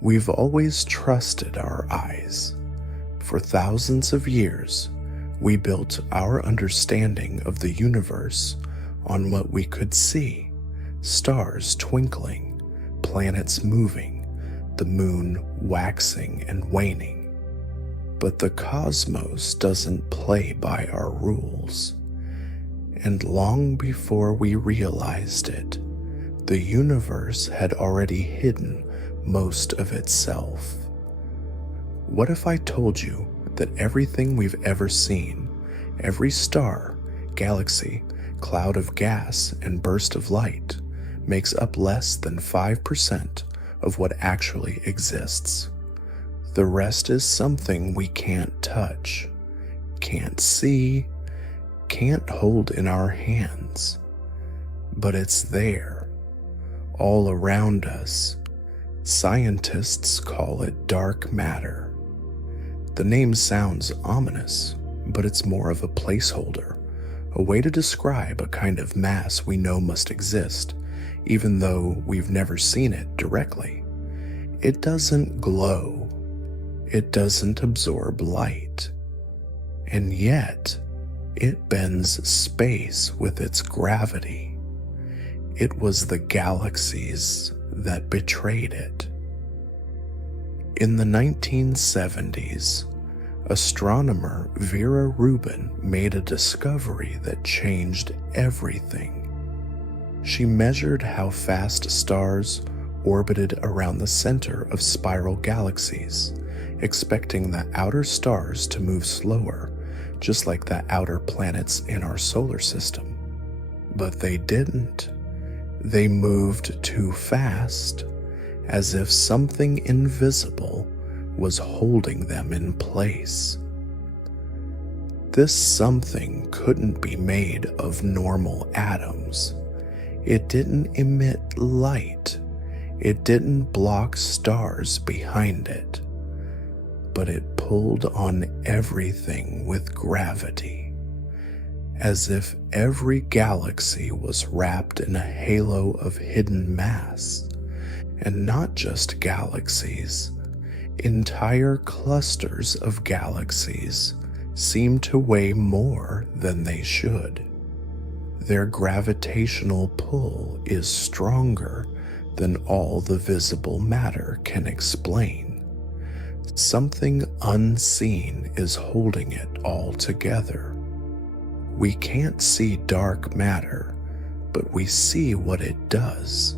We've always trusted our eyes. For thousands of years, we built our understanding of the universe on what we could see: stars twinkling, planets moving, the moon waxing and waning. But the cosmos doesn't play by our rules. And long before we realized it, the universe had already hidden most of itself. What if I told you that everything we've ever seen, every star, galaxy, cloud of gas, and burst of light, makes up less than 5% of what actually exists? The rest is something we can't touch, can't see, can't hold in our hands. But it's there, all around us. Scientists call it dark matter. The name sounds ominous, but it's more of a placeholder, a way to describe a kind of mass we know must exist, even though we've never seen it directly. It doesn't glow. It doesn't absorb light. And yet, it bends space with its gravity. It was the galaxies that betrayed it. In the 1970s, astronomer Vera Rubin made a discovery that changed everything. She measured how fast stars orbited around the center of spiral galaxies, expecting the outer stars to move slower, just like the outer planets in our solar system. But they didn't. They moved too fast, as if something invisible was holding them in place. This something couldn't be made of normal atoms. It didn't emit light. It didn't block stars behind it. But it pulled on everything with gravity, as if every galaxy was wrapped in a halo of hidden mass. And not just galaxies, entire clusters of galaxies seem to weigh more than they should. Their gravitational pull is stronger than all the visible matter can explain. Something unseen is holding it all together. We can't see dark matter, but we see what it does.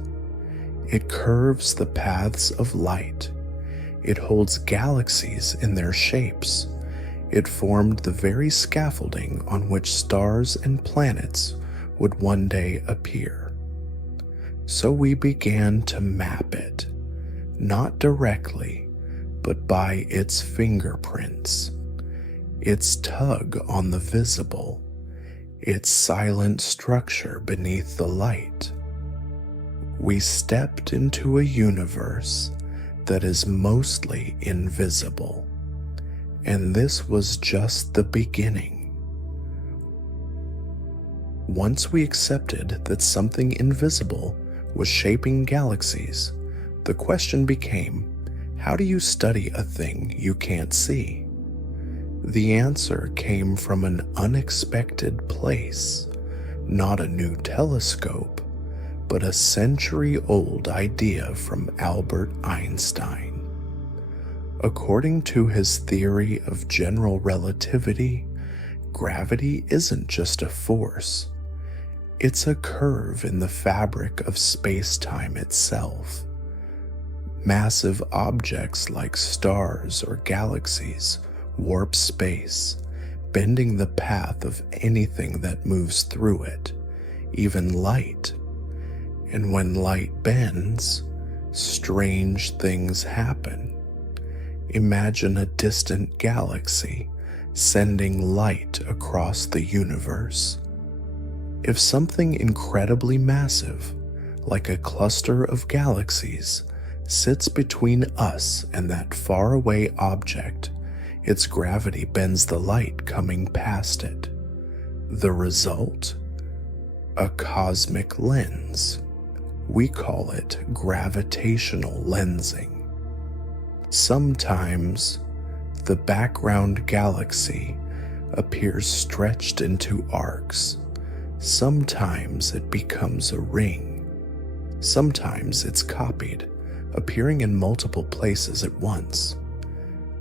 It curves the paths of light. It holds galaxies in their shapes. It formed the very scaffolding on which stars and planets would one day appear. So we began to map it, not directly, but by its fingerprints, its tug on the visible, its silent structure beneath the light. We stepped into a universe that is mostly invisible, and this was just the beginning. Once we accepted that something invisible was shaping galaxies, the question became, how do you study a thing you can't see? The answer came from an unexpected place, not a new telescope, but a century-old idea from Albert Einstein. According to his theory of general relativity, gravity isn't just a force. It's a curve in the fabric of space-time itself. Massive objects like stars or galaxies warp space, bending the path of anything that moves through it, even light. And when light bends, strange things happen. Imagine a distant galaxy sending light across the universe. If something incredibly massive, like a cluster of galaxies, sits between us and that faraway object, its gravity bends the light coming past it. The result? A cosmic lens. We call it gravitational lensing. Sometimes the background galaxy appears stretched into arcs. Sometimes it becomes a ring. Sometimes it's copied, appearing in multiple places at once.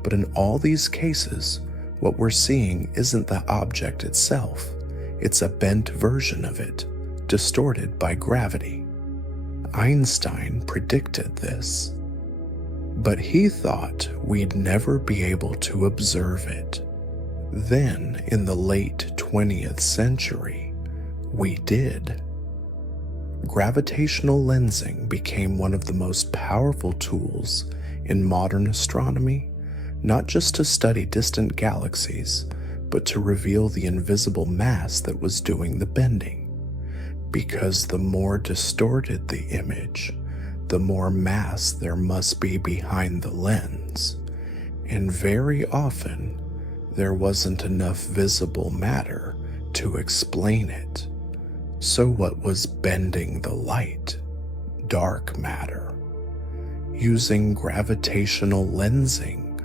But in all these cases, what we're seeing isn't the object itself. It's a bent version of it, distorted by gravity. Einstein predicted this, but he thought we'd never be able to observe it. Then, in the late 20th century, we did. Gravitational lensing became one of the most powerful tools in modern astronomy, not just to study distant galaxies, but to reveal the invisible mass that was doing the bending. Because the more distorted the image, the more mass there must be behind the lens. And very often, there wasn't enough visible matter to explain it. So what was bending the light? Dark matter. Using gravitational lensing,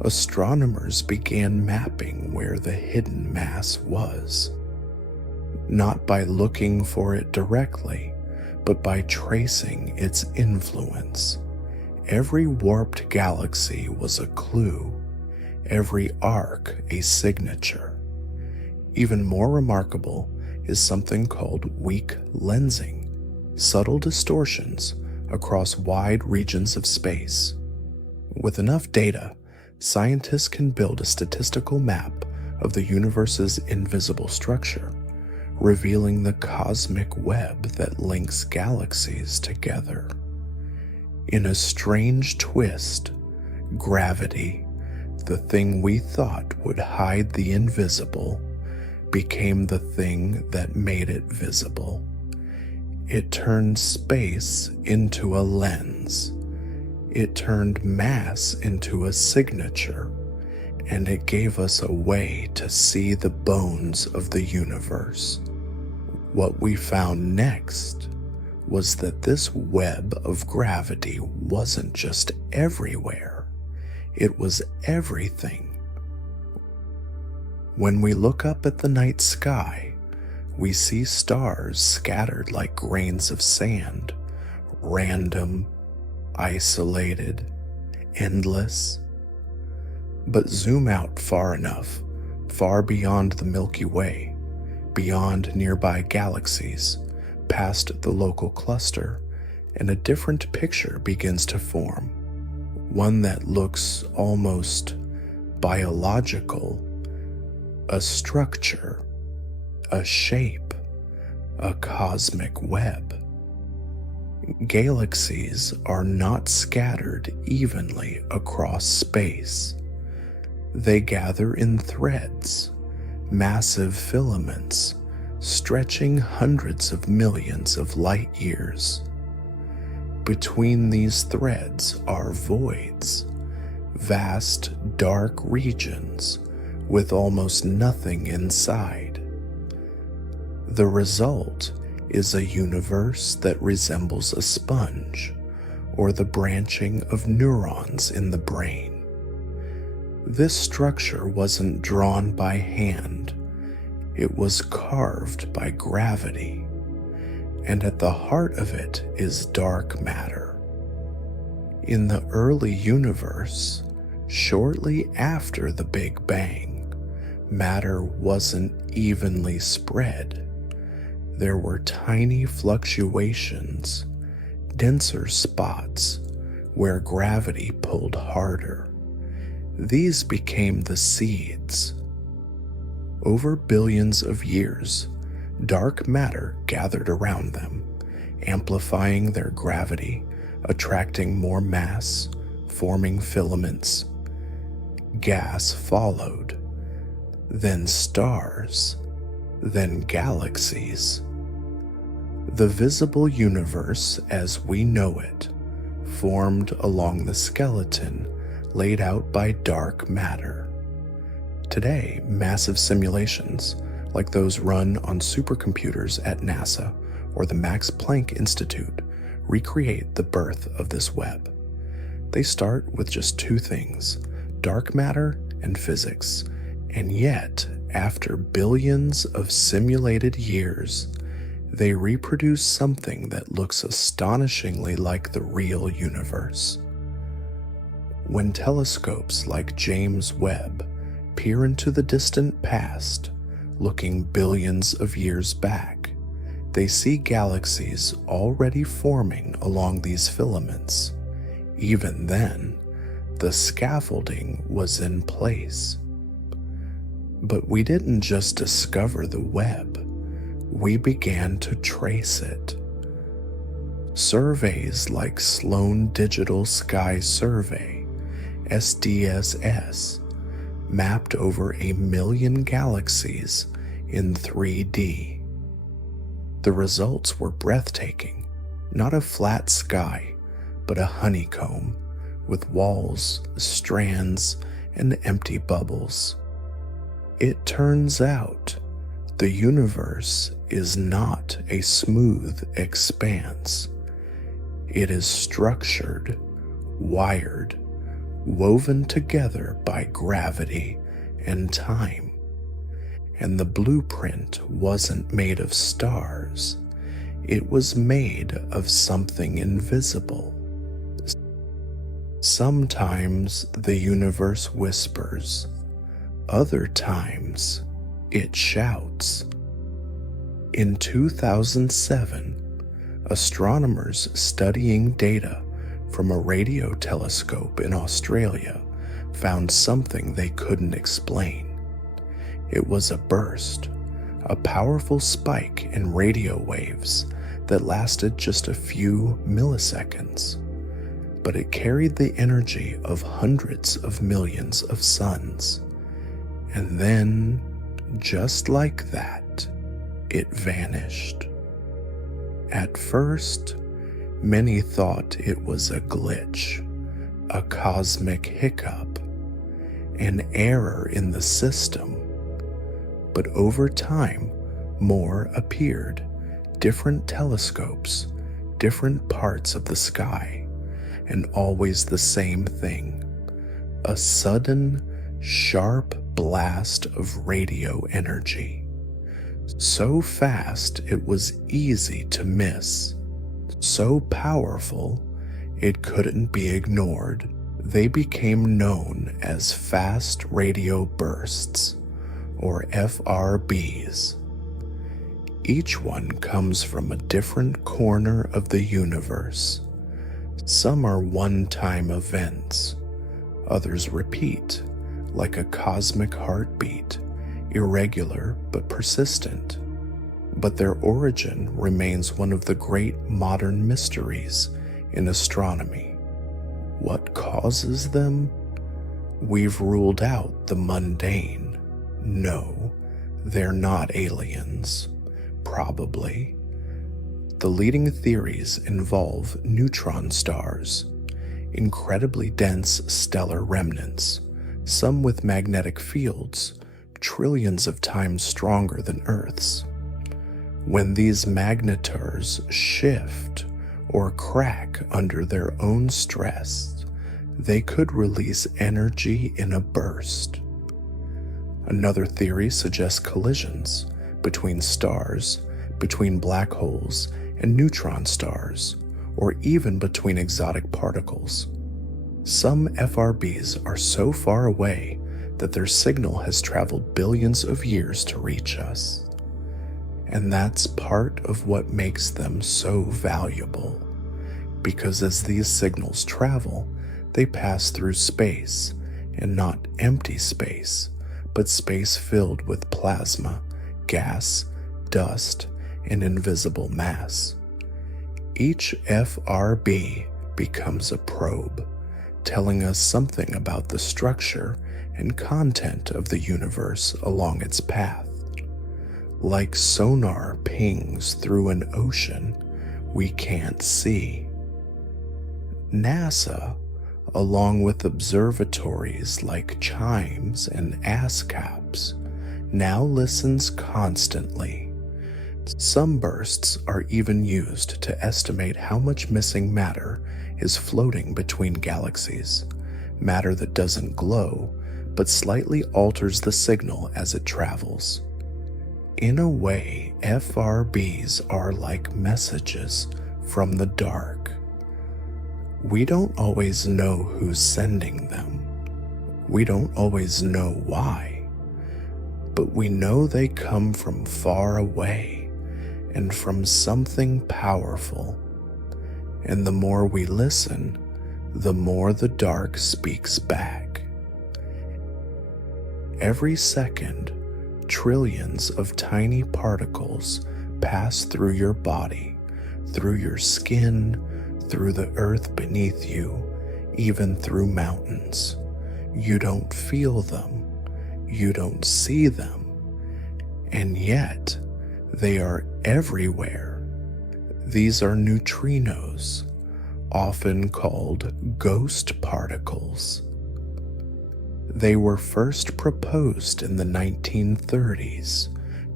astronomers began mapping where the hidden mass was. Not by looking for it directly, but by tracing its influence. Every warped galaxy was a clue, every arc a signature. Even more remarkable is something called weak lensing, subtle distortions across wide regions of space. With enough data, scientists can build a statistical map of the universe's invisible structure, revealing the cosmic web that links galaxies together. In a strange twist, gravity, the thing we thought would hide the invisible, became the thing that made it visible. It turned space into a lens. It turned mass into a signature, and it gave us a way to see the bones of the universe. What we found next was that this web of gravity wasn't just everywhere, it was everything. When we look up at the night sky, we see stars scattered like grains of sand, random, isolated, endless. But zoom out far enough, far beyond the Milky Way, beyond nearby galaxies, past the local cluster, and a different picture begins to form. One that looks almost biological, a structure, a shape, a cosmic web. Galaxies are not scattered evenly across space. They gather in threads, massive filaments, stretching hundreds of millions of light years. Between these threads are voids, vast dark regions with almost nothing inside. The result is a universe that resembles a sponge, or the branching of neurons in the brain. This structure wasn't drawn by hand, it was carved by gravity, and at the heart of it is dark matter. In the early universe, shortly after the Big Bang, matter wasn't evenly spread. There were tiny fluctuations, denser spots where gravity pulled harder. These became the seeds. Over billions of years, dark matter gathered around them, amplifying their gravity, attracting more mass, forming filaments. Gas followed, then stars, then galaxies. The visible universe as we know it formed along the skeleton laid out by dark matter. Today, massive simulations, like those run on supercomputers at NASA or the Max Planck Institute, recreate the birth of this web. They start with just two things: dark matter and physics. And yet, after billions of simulated years, they reproduce something that looks astonishingly like the real universe. When telescopes like James Webb peer into the distant past, looking billions of years back, they see galaxies already forming along these filaments. Even then, the scaffolding was in place. But we didn't just discover the web, we began to trace it. Surveys like Sloan Digital Sky Survey, SDSS, mapped over 1 million galaxies in 3D. The results were breathtaking, not a flat sky, but a honeycomb with walls, strands, and empty bubbles. It turns out the universe is not a smooth expanse. It is structured, wired, woven together by gravity and time. And the blueprint wasn't made of stars. It was made of something invisible. Sometimes the universe whispers. Other times, it shouts. In 2007, astronomers studying data from a radio telescope in Australia found something they couldn't explain. It was a burst, a powerful spike in radio waves that lasted just a few milliseconds, but it carried the energy of hundreds of millions of suns. And then, just like that, it vanished. At first, many thought it was a glitch, a cosmic hiccup, an error in the system. But over time, more appeared, different telescopes, different parts of the sky, and always the same thing: a sudden, sharp blast of radio energy. So fast it was easy to miss. So powerful it couldn't be ignored. They became known as fast radio bursts, or FRBs. Each one comes from a different corner of the universe. Some are one-time events. Others repeat, like a cosmic heartbeat, irregular but persistent. But their origin remains one of the great modern mysteries in astronomy. What causes them? We've ruled out the mundane. No, they're not aliens. Probably. The leading theories involve neutron stars, incredibly dense stellar remnants, some with magnetic fields trillions of times stronger than Earth's. When these magnetars shift or crack under their own stress, they could release energy in a burst. Another theory suggests collisions between stars, between black holes and neutron stars, or even between exotic particles. Some FRBs are so far away that their signal has traveled billions of years to reach us. And that's part of what makes them so valuable, because as these signals travel, they pass through space, and not empty space, but space filled with plasma, gas, dust, and invisible mass. Each FRB becomes a probe, telling us something about the structure and content of the universe along its path. Like sonar pings through an ocean we can't see. NASA, along with observatories like CHIMES and ASCAPS, now listens constantly, Some bursts are even used to estimate how much missing matter is floating between galaxies, matter that doesn't glow but slightly alters the signal as it travels. In a way, FRBs are like messages from the dark. We don't always know who's sending them. We don't always know why. But we know they come from far away and from something powerful. And the more we listen, the more the dark speaks back. Every second, trillions of tiny particles pass through your body, through your skin, through the earth beneath you, even through mountains. You don't feel them, you don't see them, and yet they are everywhere. These are neutrinos, often called ghost particles. They were first proposed in the 1930s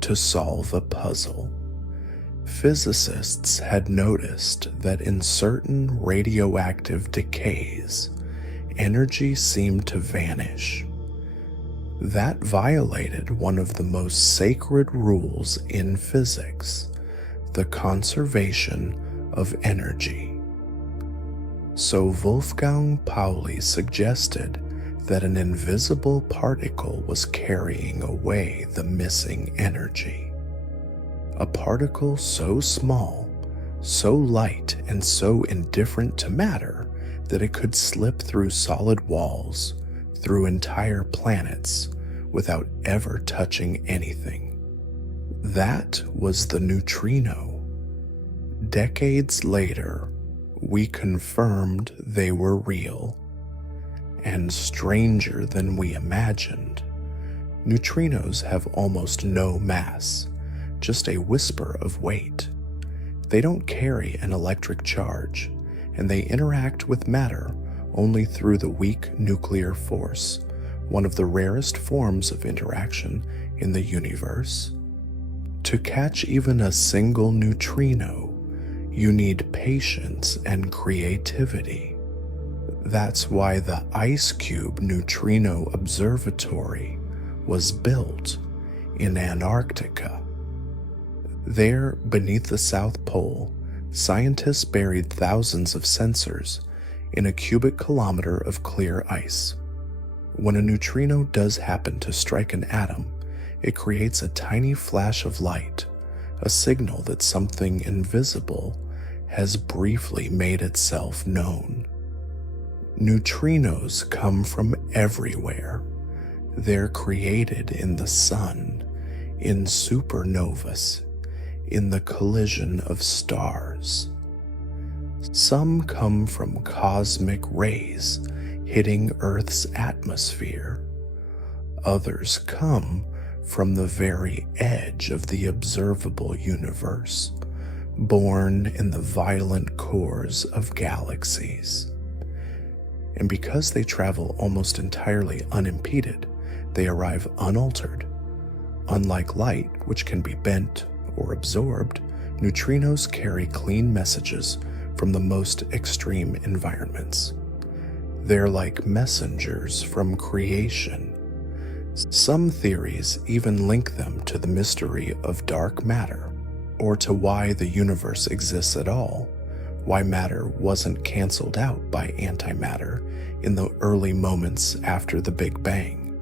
to solve a puzzle. Physicists had noticed that in certain radioactive decays, energy seemed to vanish. That violated one of the most sacred rules in physics, the conservation of energy. So Wolfgang Pauli suggested that an invisible particle was carrying away the missing energy. A particle so small, so light, and so indifferent to matter that it could slip through solid walls, through entire planets, without ever touching anything. That was the neutrino. Decades later, we confirmed they were real. And stranger than we imagined, neutrinos have almost no mass, just a whisper of weight. They don't carry an electric charge, and they interact with matter only through the weak nuclear force, one of the rarest forms of interaction in the universe. To catch even a single neutrino, you need patience and creativity. That's why the Ice Cube Neutrino Observatory was built in Antarctica. There, beneath the South Pole, scientists buried thousands of sensors in a cubic kilometer of clear ice. When a neutrino does happen to strike an atom, it creates a tiny flash of light, a signal that something invisible has briefly made itself known. Neutrinos come from everywhere. They're created in the sun, in supernovas, in the collision of stars. Some come from cosmic rays hitting Earth's atmosphere. Others come from the very edge of the observable universe, born in the violent cores of galaxies. And because they travel almost entirely unimpeded, they arrive unaltered. Unlike light, which can be bent or absorbed, neutrinos carry clean messages from the most extreme environments. They're like messengers from creation. Some theories even link them to the mystery of dark matter, or to why the universe exists at all, why matter wasn't canceled out by antimatter in the early moments after the Big Bang.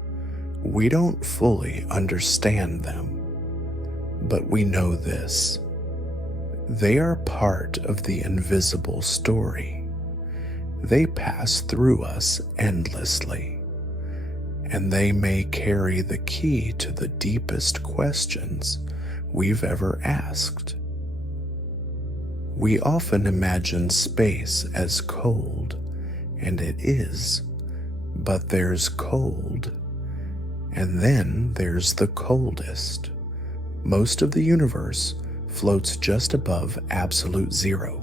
We don't fully understand them, but we know this. They are part of the invisible story. They pass through us endlessly, and they may carry the key to the deepest questions we've ever asked. We often imagine space as cold, and it is, but there's cold, and then there's the coldest. Most of the universe floats just above absolute zero,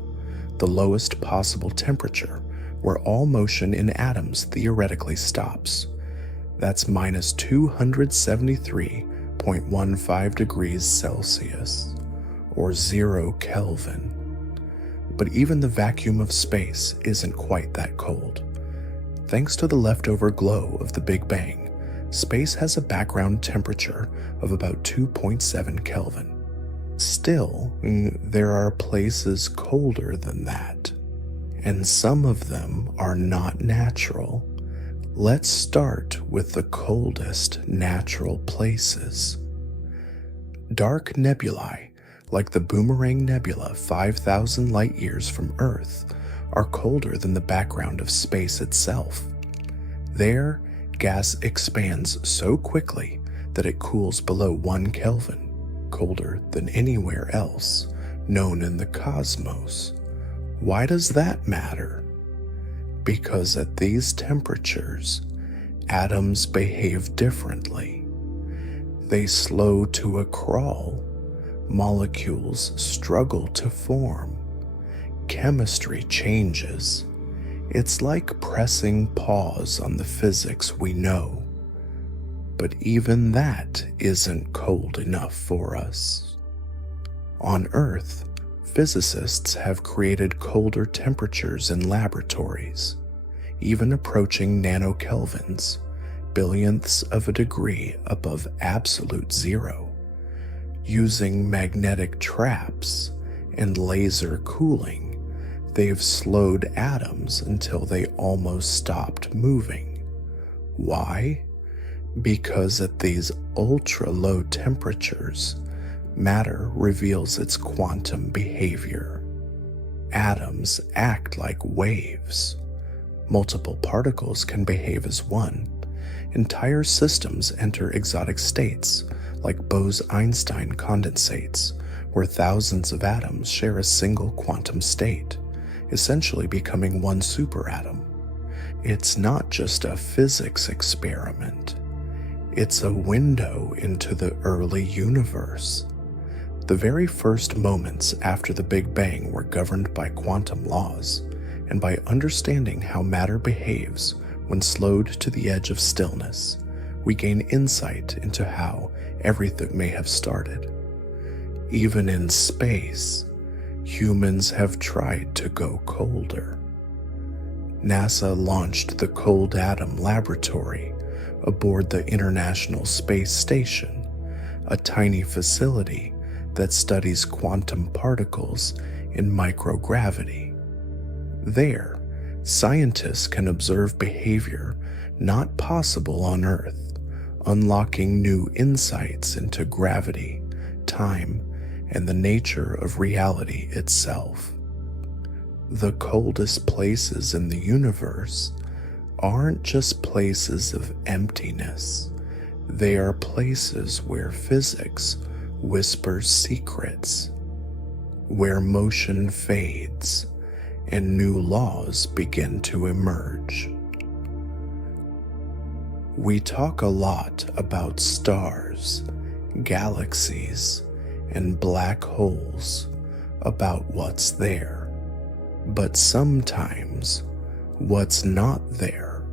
the lowest possible temperature, where all motion in atoms theoretically stops. That's minus 273.15 degrees Celsius, or 0 Kelvin. But even the vacuum of space isn't quite that cold. Thanks to the leftover glow of the Big Bang, space has a background temperature of about 2.7 Kelvin. Still, there are places colder than that, and some of them are not natural. Let's start with the coldest natural places. Dark nebulae, like the Boomerang Nebula 5,000 light-years from Earth, are colder than the background of space itself. There, gas expands so quickly that it cools below 1 Kelvin, colder than anywhere else known in the cosmos. Why does that matter? Because at these temperatures, atoms behave differently. They slow to a crawl. Molecules struggle to form. Chemistry changes. It's like pressing pause on the physics we know. But even that isn't cold enough for us. On Earth, physicists have created colder temperatures in laboratories, even approaching nanokelvins, billionths of a degree above absolute zero. Using magnetic traps and laser cooling, they've slowed atoms until they almost stopped moving. Why? Because at these ultra-low temperatures, matter reveals its quantum behavior. Atoms act like waves. Multiple particles can behave as one. Entire systems enter exotic states, like Bose-Einstein condensates, where thousands of atoms share a single quantum state, essentially becoming one superatom. It's not just a physics experiment. It's a window into the early universe. The very first moments after the Big Bang were governed by quantum laws, and by understanding how matter behaves when slowed to the edge of stillness, we gain insight into how everything may have started. Even in space, humans have tried to go colder. NASA launched the Cold Atom Laboratory aboard the International Space Station, a tiny facility that studies quantum particles in microgravity. There, scientists can observe behavior not possible on Earth, unlocking new insights into gravity, time, and the nature of reality itself. The coldest places in the universe aren't just places of emptiness. They are places where physics whispers secrets, where motion fades and new laws begin to emerge. We talk a lot about stars, galaxies, and black holes, about what's there. But sometimes what's not there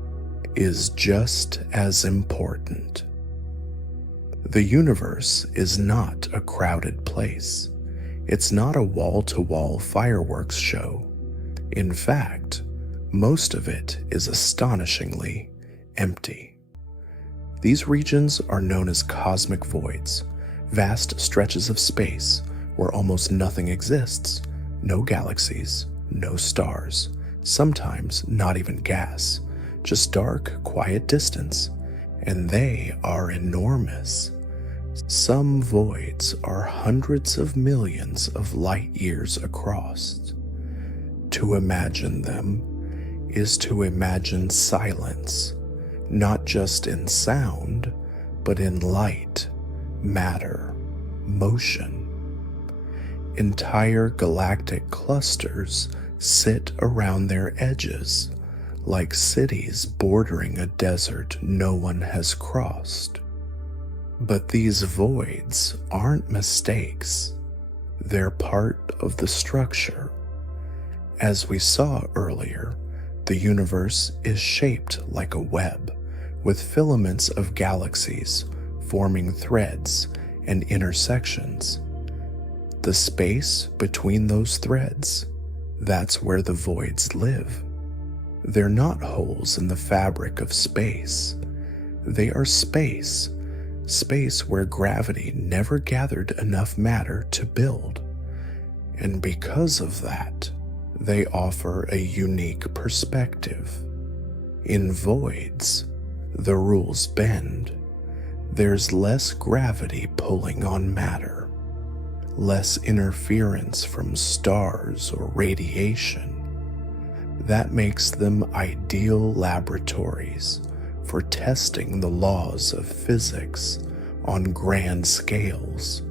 is just as important. The universe is not a crowded place. It's not a wall-to-wall fireworks show. In fact, most of it is astonishingly empty. These regions are known as cosmic voids, vast stretches of space where almost nothing exists. No galaxies, no stars, sometimes not even gas, just dark, quiet distance, and they are enormous. Some voids are hundreds of millions of light years across. To imagine them is to imagine silence, not just in sound, but in light, matter, motion. Entire galactic clusters sit around their edges, like cities bordering a desert no one has crossed. But these voids aren't mistakes. They're part of the structure. As we saw earlier, the universe is shaped like a web, with filaments of galaxies forming threads and intersections. The space between those threads, that's where the voids live. They're not holes in the fabric of space. They are space where gravity never gathered enough matter to build. And because of that, they offer a unique perspective. In voids, the rules bend. There's less gravity pulling on matter, less interference from stars or radiation. That makes them ideal laboratories for testing the laws of physics on grand scales.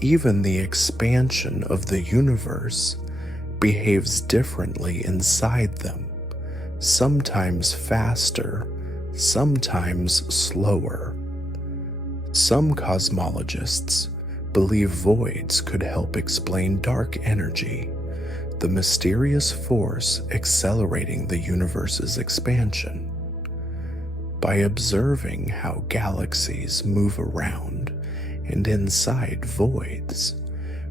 Even the expansion of the universe behaves differently inside them, sometimes faster, sometimes slower. Some cosmologists believe voids could help explain dark energy, the mysterious force accelerating the universe's expansion. By observing how galaxies move around and inside voids,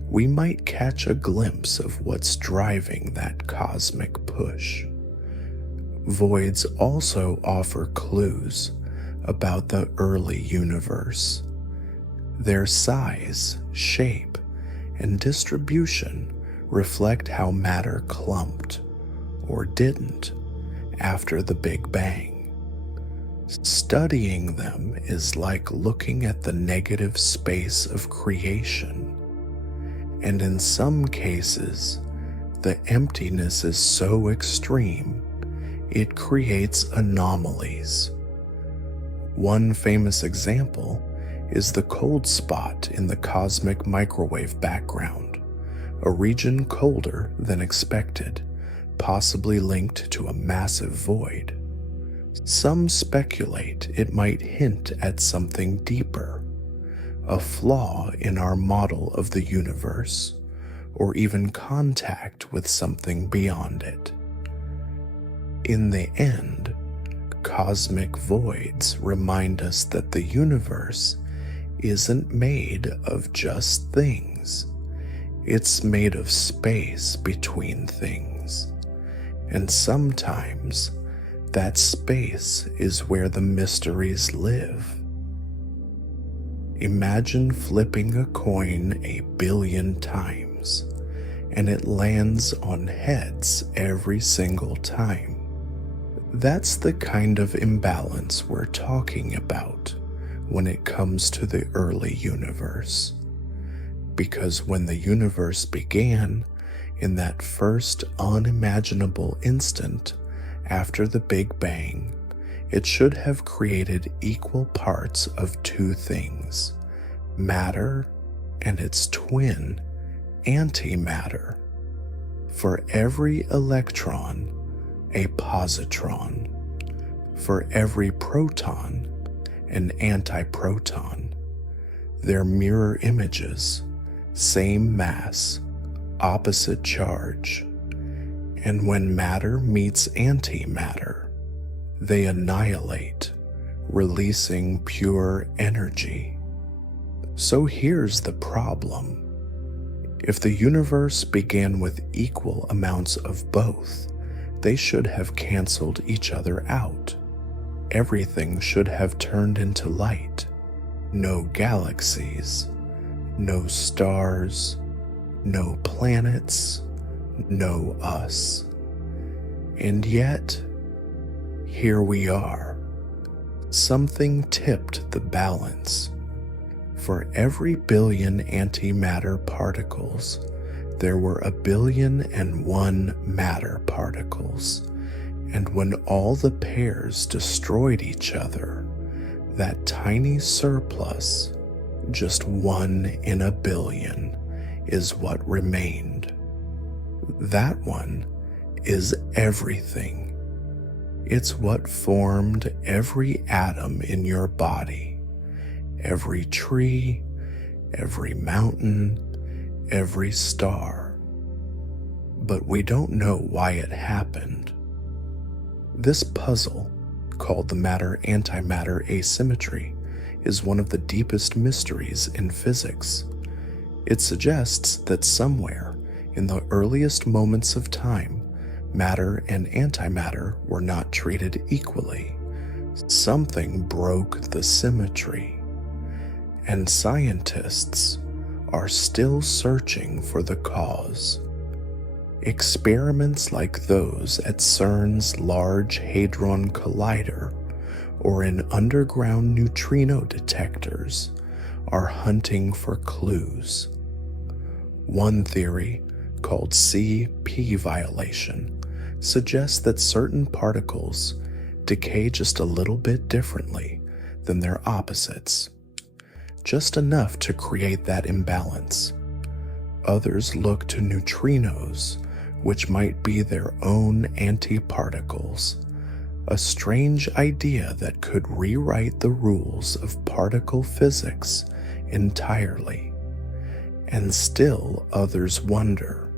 we might catch a glimpse of what's driving that cosmic push. Voids also offer clues about the early universe. Their size, shape, and distribution reflect how matter clumped, or didn't, after the Big Bang. Studying them is like looking at the negative space of creation, and in some cases, the emptiness is so extreme, it creates anomalies. One famous example is the cold spot in the cosmic microwave background, a region colder than expected, possibly linked to a massive void. Some speculate it might hint at something deeper, a flaw in our model of the universe, or even contact with something beyond it. In the end, cosmic voids remind us that the universe isn't made of just things. It's made of space between things. And sometimes that space is where the mysteries live. Imagine flipping a coin 1,000,000,000 times, and it lands on heads every single time. That's the kind of imbalance we're talking about when it comes to the early universe. Because when the universe began, in that first unimaginable instant after the Big Bang, it should have created equal parts of two things: matter and its twin, antimatter. For every electron, a positron. For every proton, an antiproton. They're mirror images, same mass, opposite charge. And when matter meets antimatter, they annihilate, releasing pure energy. So here's the problem. If the universe began with equal amounts of both, they should have canceled each other out. Everything should have turned into light. No galaxies, no stars, no planets, no us. And yet, here we are. Something tipped the balance. For every billion antimatter particles, there were 1,000,000,001 matter particles. And when all the pairs destroyed each other, that tiny surplus, just 1 in 1,000,000,000, is what remained. That one is everything. It's what formed every atom in your body, every tree, every mountain, every star. But we don't know why it happened. This puzzle, called the matter-antimatter asymmetry, is one of the deepest mysteries in physics. It suggests that somewhere in the earliest moments of time, matter and antimatter were not treated equally. Something broke the symmetry, and scientists are still searching for the cause. Experiments like those at CERN's Large Hadron Collider or in underground neutrino detectors are hunting for clues. One theory, called CP violation, suggests that certain particles decay just a little bit differently than their opposites, just enough to create that imbalance. Others look to neutrinos, which might be their own antiparticles, a strange idea that could rewrite the rules of particle physics entirely. And still others wonder,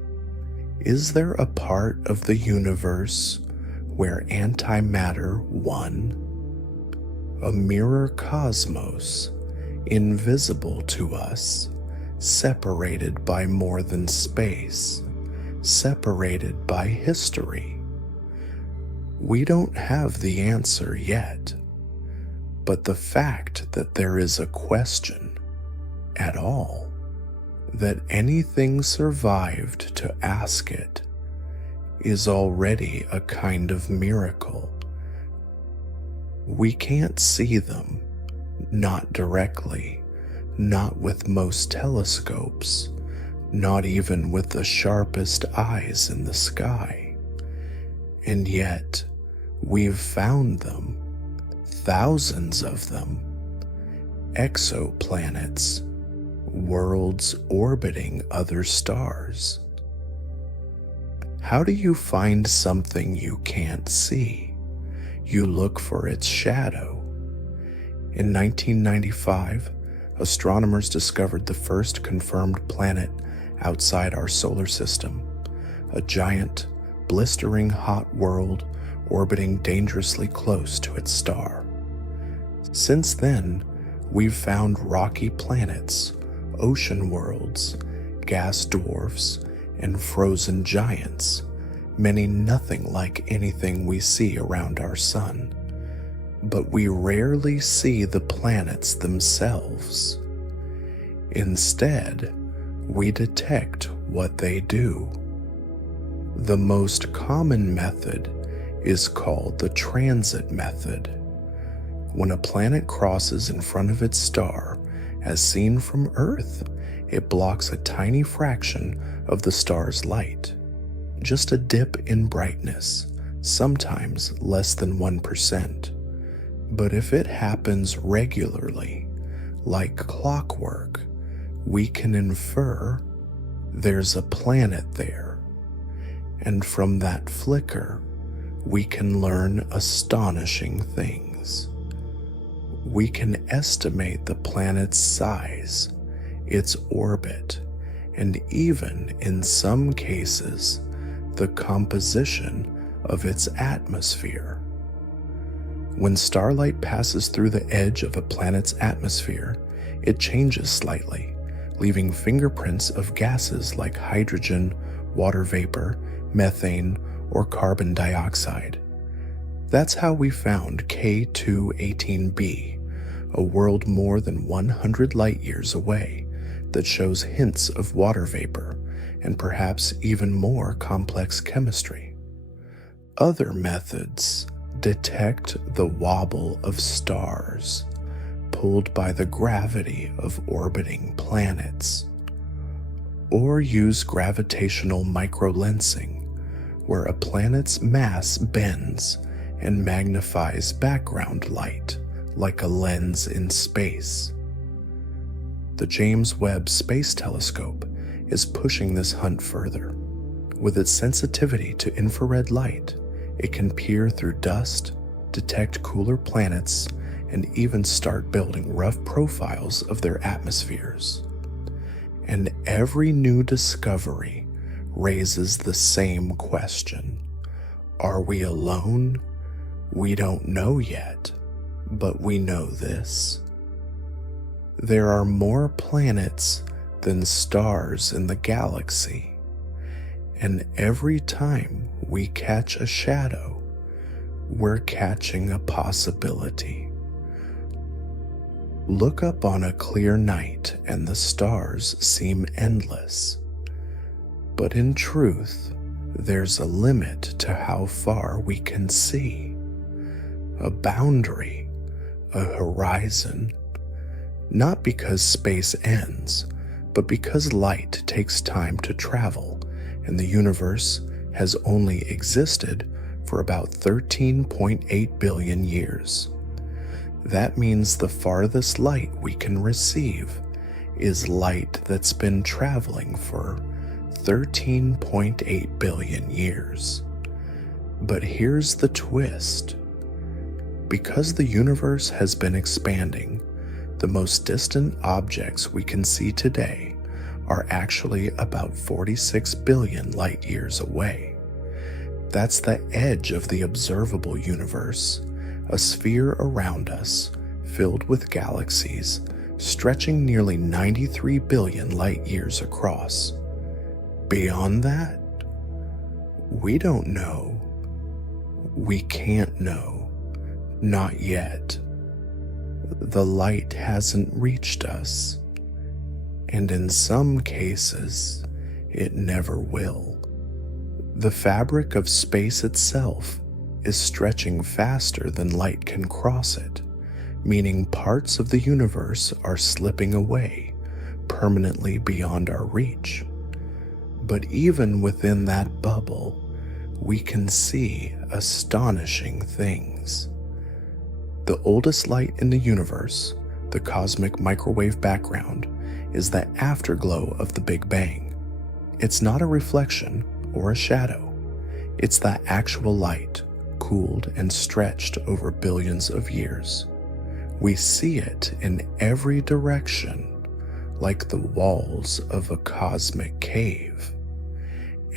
is there a part of the universe where antimatter won? A mirror cosmos, invisible to us, separated by more than space, separated by history. We don't have the answer yet, but the fact that there is a question at all, that anything survived to ask it, is already a kind of miracle. We can't see them, not directly, not with most telescopes, not even with the sharpest eyes in the sky. And yet, we've found them, thousands of them, exoplanets, worlds orbiting other stars. How do you find something you can't see? You look for its shadow. In 1995, astronomers discovered the first confirmed planet outside our solar system, a giant, blistering hot world orbiting dangerously close to its star. Since then, we've found rocky planets, ocean worlds, gas dwarfs, and frozen giants, many nothing like anything we see around our sun. But we rarely see the planets themselves. Instead, we detect what they do. The most common method is called the transit method. When a planet crosses in front of its star, as seen from Earth, it blocks a tiny fraction of the star's light, just a dip in brightness, sometimes less than 1%. But if it happens regularly, like clockwork, we can infer there's a planet there. And from that flicker, we can learn astonishing things. We can estimate the planet's size, its orbit, and even, in some cases, the composition of its atmosphere. When starlight passes through the edge of a planet's atmosphere, it changes slightly, leaving fingerprints of gases like hydrogen, water vapor, methane, or carbon dioxide. That's how we found K2-18b, a world more than 100 light-years away that shows hints of water vapor and perhaps even more complex chemistry. Other methods detect the wobble of stars, pulled by the gravity of orbiting planets, or use gravitational microlensing, where a planet's mass bends and magnifies background light like a lens in space. The James Webb Space Telescope is pushing this hunt further. With its sensitivity to infrared light, it can peer through dust, detect cooler planets, and even start building rough profiles of their atmospheres. And every new discovery raises the same question. Are we alone? We don't know yet, but we know this. There are more planets than stars in the galaxy. And every time we catch a shadow, we're catching a possibility. Look up on a clear night and the stars seem endless. But in truth, there's a limit to how far we can see. A boundary, a horizon. Not because space ends, but because light takes time to travel, and the universe has only existed for about 13.8 billion years. That means the farthest light we can receive is light that's been traveling for 13.8 billion years. But here's the twist. Because the universe has been expanding, the most distant objects we can see today are actually about 46 billion light years away. That's the edge of the observable universe, a sphere around us filled with galaxies stretching nearly 93 billion light years across. Beyond that, we don't know. We can't know. Not yet. The light hasn't reached us, and in some cases, it never will. The fabric of space itself is stretching faster than light can cross it, meaning parts of the universe are slipping away, permanently beyond our reach. But even within that bubble, we can see astonishing things. The oldest light in the universe, the cosmic microwave background, is the afterglow of the Big Bang. It's not a reflection or a shadow. It's the actual light, cooled and stretched over billions of years. We see it in every direction, like the walls of a cosmic cave.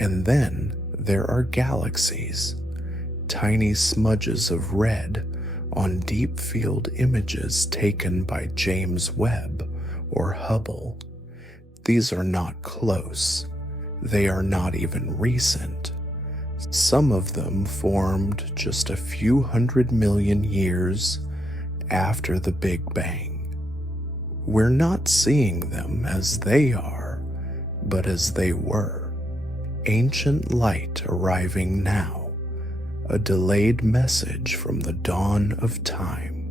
And then there are galaxies, tiny smudges of red on deep field images taken by James Webb or Hubble. These are not close. They are not even recent. Some of them formed just a few 100 million years after the Big Bang. We're not seeing them as they are, but as they were. Ancient light arriving now, a delayed message from the dawn of time.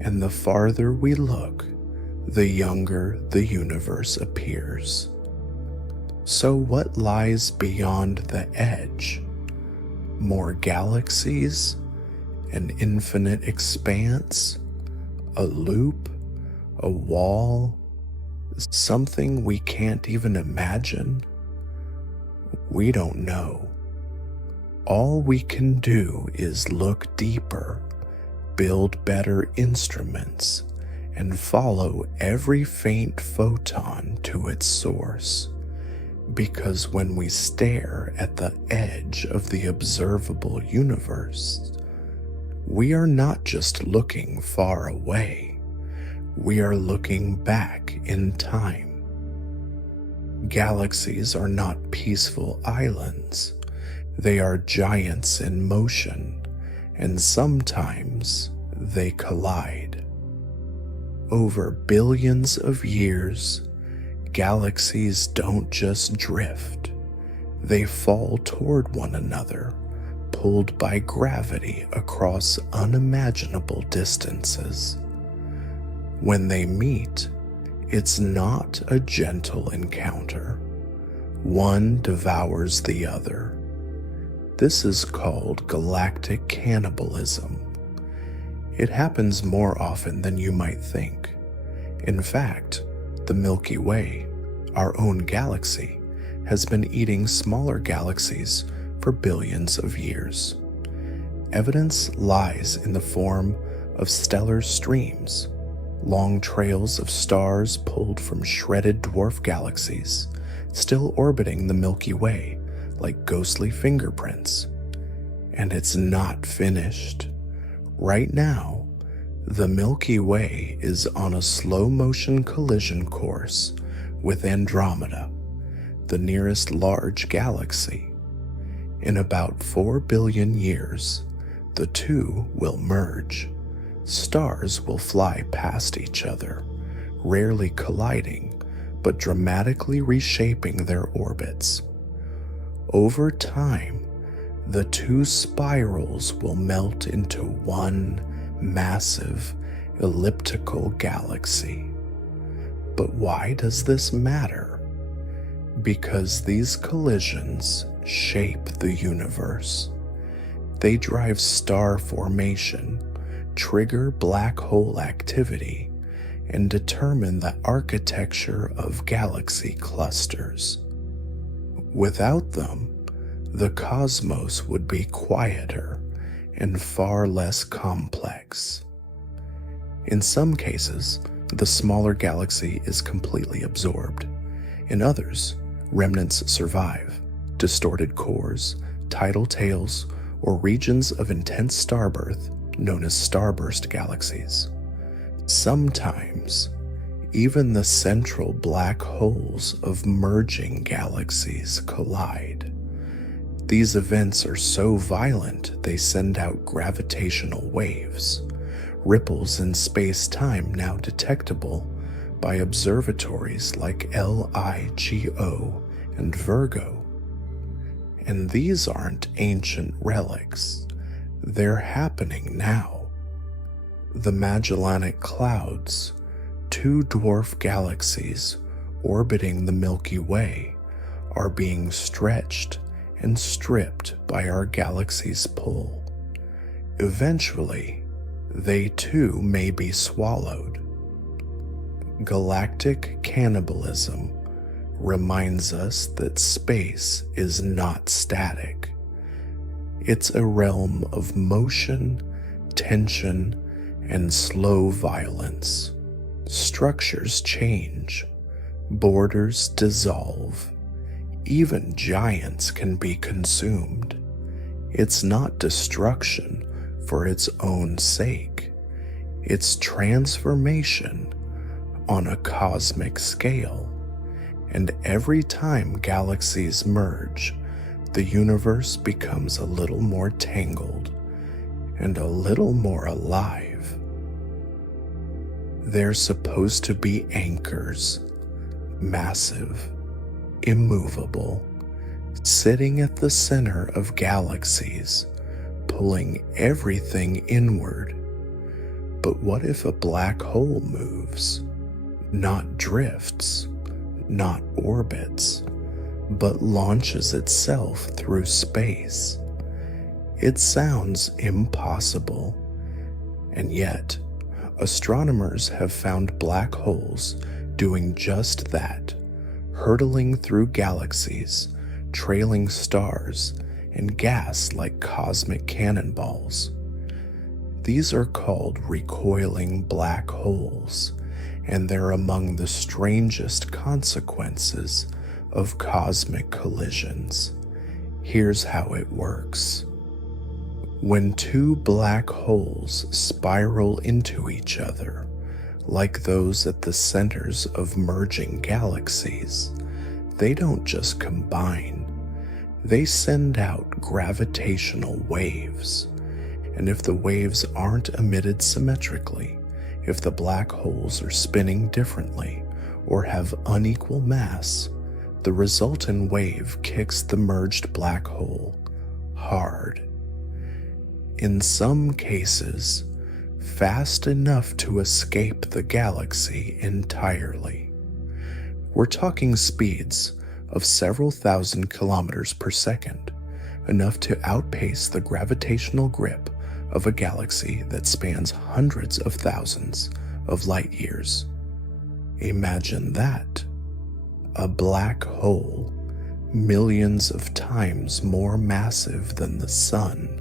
And the farther we look, the younger the universe appears. So what lies beyond the edge? More galaxies? An infinite expanse? A loop? A wall? Something we can't even imagine? We don't know. All we can do is look deeper, build better instruments, and follow every faint photon to its source. Because when we stare at the edge of the observable universe, we are not just looking far away, we are looking back in time. Galaxies are not peaceful islands. They are giants in motion, and sometimes they collide. Over billions of years, galaxies don't just drift. They fall toward one another, pulled by gravity across unimaginable distances. When they meet, it's not a gentle encounter. One devours the other. This is called galactic cannibalism. It happens more often than you might think. In fact, the Milky Way, our own galaxy, has been eating smaller galaxies for billions of years. Evidence lies in the form of stellar streams, long trails of stars pulled from shredded dwarf galaxies, still orbiting the Milky Way like ghostly fingerprints. And it's not finished. Right now, the Milky Way is on a slow-motion collision course with Andromeda, the nearest large galaxy. In about 4 billion years, the two will merge. Stars will fly past each other, rarely colliding, but dramatically reshaping their orbits. Over time, the two spirals will melt into one massive elliptical galaxy. But why does this matter? Because these collisions shape the universe. They drive star formation, trigger black hole activity, and determine the architecture of galaxy clusters. Without them, the cosmos would be quieter and far less complex. In some cases, the smaller galaxy is completely absorbed. In others, remnants survive, distorted cores, tidal tails, or regions of intense starbirth known as starburst galaxies. Sometimes, even the central black holes of merging galaxies collide. These events are so violent they send out gravitational waves, ripples in space-time now detectable by observatories like LIGO and Virgo. And these aren't ancient relics. They're happening now. The Magellanic Clouds, two dwarf galaxies orbiting the Milky Way, are being stretched and stripped by our galaxy's pull. Eventually, they too may be swallowed. Galactic cannibalism reminds us that space is not static. It's a realm of motion, tension, and slow violence. Structures change, borders dissolve, even giants can be consumed. It's not destruction for its own sake. It's transformation on a cosmic scale. And every time galaxies merge, the universe becomes a little more tangled and a little more alive. They're supposed to be anchors, massive, immovable, sitting at the center of galaxies, pulling everything inward. But what if a black hole moves? Not drifts, not orbits, but launches itself through space. It sounds impossible, and yet astronomers have found black holes doing just that, hurtling through galaxies, trailing stars, and gas like cosmic cannonballs. These are called recoiling black holes, and they're among the strangest consequences of cosmic collisions. Here's how it works. When two black holes spiral into each other, like those at the centers of merging galaxies, they don't just combine, they send out gravitational waves. And if the waves aren't emitted symmetrically, if the black holes are spinning differently or have unequal mass, the resultant wave kicks the merged black hole hard. In some cases, fast enough to escape the galaxy entirely. We're talking speeds of several thousand kilometers per second, enough to outpace the gravitational grip of a galaxy that spans hundreds of thousands of light years. Imagine that. A black hole, millions of times more massive than the sun,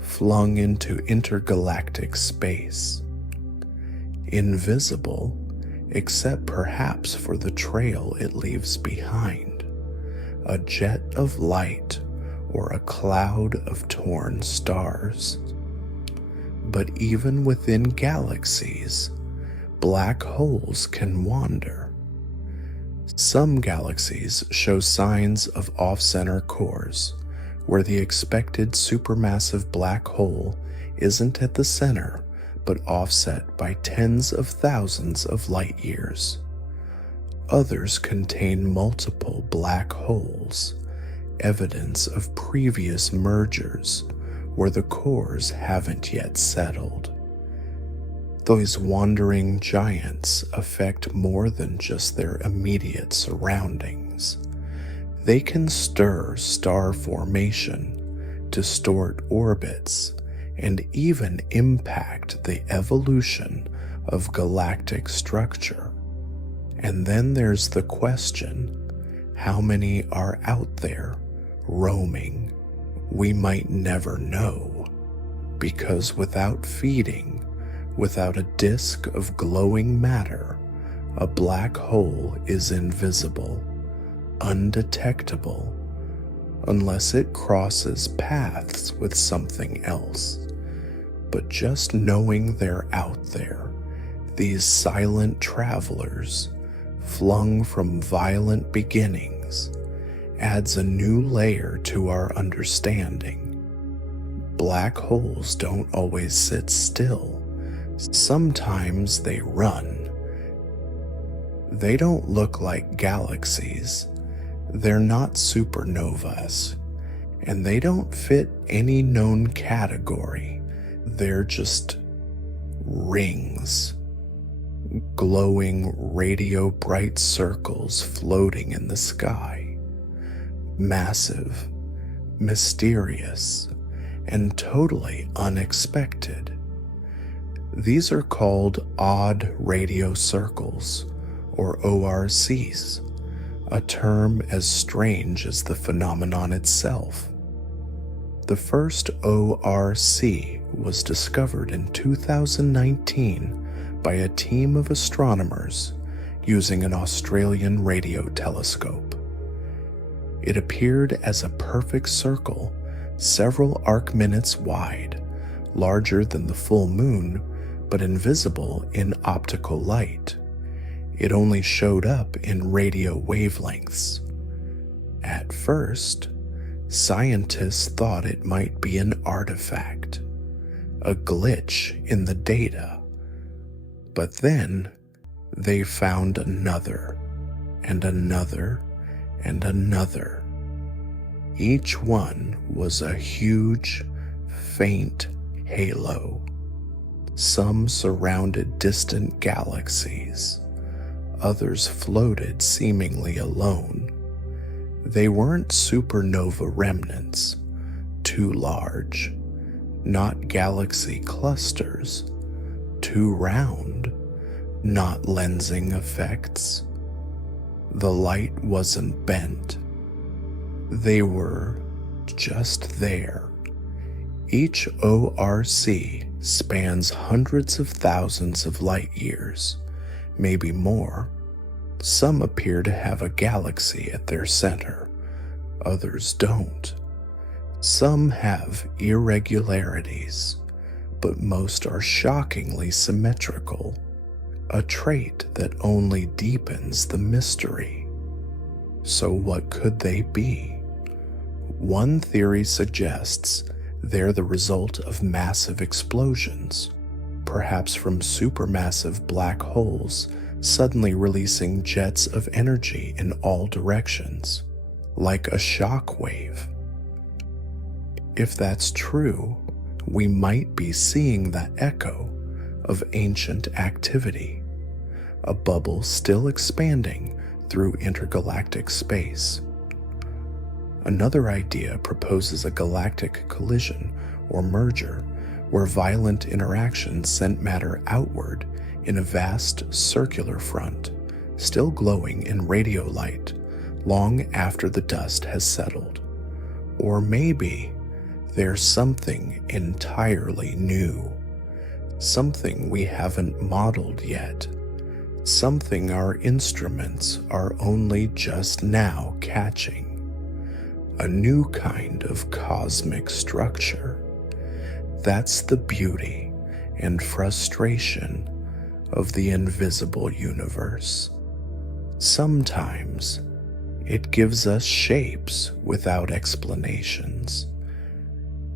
flung into intergalactic space. Invisible, except perhaps for the trail it leaves behind, a jet of light or a cloud of torn stars. But even within galaxies, black holes can wander. Some galaxies show signs of off-center cores, where the expected supermassive black hole isn't at the center, but offset by tens of thousands of light years. Others contain multiple black holes, evidence of previous mergers where the cores haven't yet settled. Those wandering giants affect more than just their immediate surroundings. They can stir star formation, distort orbits, and even impact the evolution of galactic structure. And then there's the question, how many are out there, roaming? We might never know, because without feeding, without a disk of glowing matter, a black hole is invisible, undetectable, unless it crosses paths with something else. But just knowing they're out there, these silent travelers, flung from violent beginnings, adds a new layer to our understanding. Black holes don't always sit still. Sometimes they run. They don't look like galaxies. They're not supernovas, and they don't fit any known category. They're just rings, glowing radio bright circles floating in the sky, massive, mysterious, and totally unexpected. These are called odd radio circles, or ORCs, a term as strange as the phenomenon itself. The first ORC was discovered in 2019 by a team of astronomers using an Australian radio telescope. It appeared as a perfect circle, several arc minutes wide, larger than the full moon, but invisible in optical light. It only showed up in radio wavelengths. At first, scientists thought it might be an artifact, a glitch in the data. But then they found another, and another, and another. Each one was a huge, faint halo. Some surrounded distant galaxies. Others floated seemingly alone. They weren't supernova remnants, too large, not galaxy clusters, too round, not lensing effects. The light wasn't bent. They were just there. Each ORC spans hundreds of thousands of light years, maybe more. Some appear to have a galaxy at their center, others don't. Some have irregularities, but most are shockingly symmetrical, a trait that only deepens the mystery. So what could they be? One theory suggests they're the result of massive explosions, perhaps from supermassive black holes suddenly releasing jets of energy in all directions, like a shock wave. If that's true, we might be seeing the echo of ancient activity, a bubble still expanding through intergalactic space. Another idea proposes a galactic collision or merger where violent interactions sent matter outward in a vast circular front, still glowing in radio light long after the dust has settled. Or maybe there's something entirely new, something we haven't modeled yet, something our instruments are only just now catching. A new kind of cosmic structure. That's the beauty and frustration of the invisible universe. Sometimes it gives us shapes without explanations,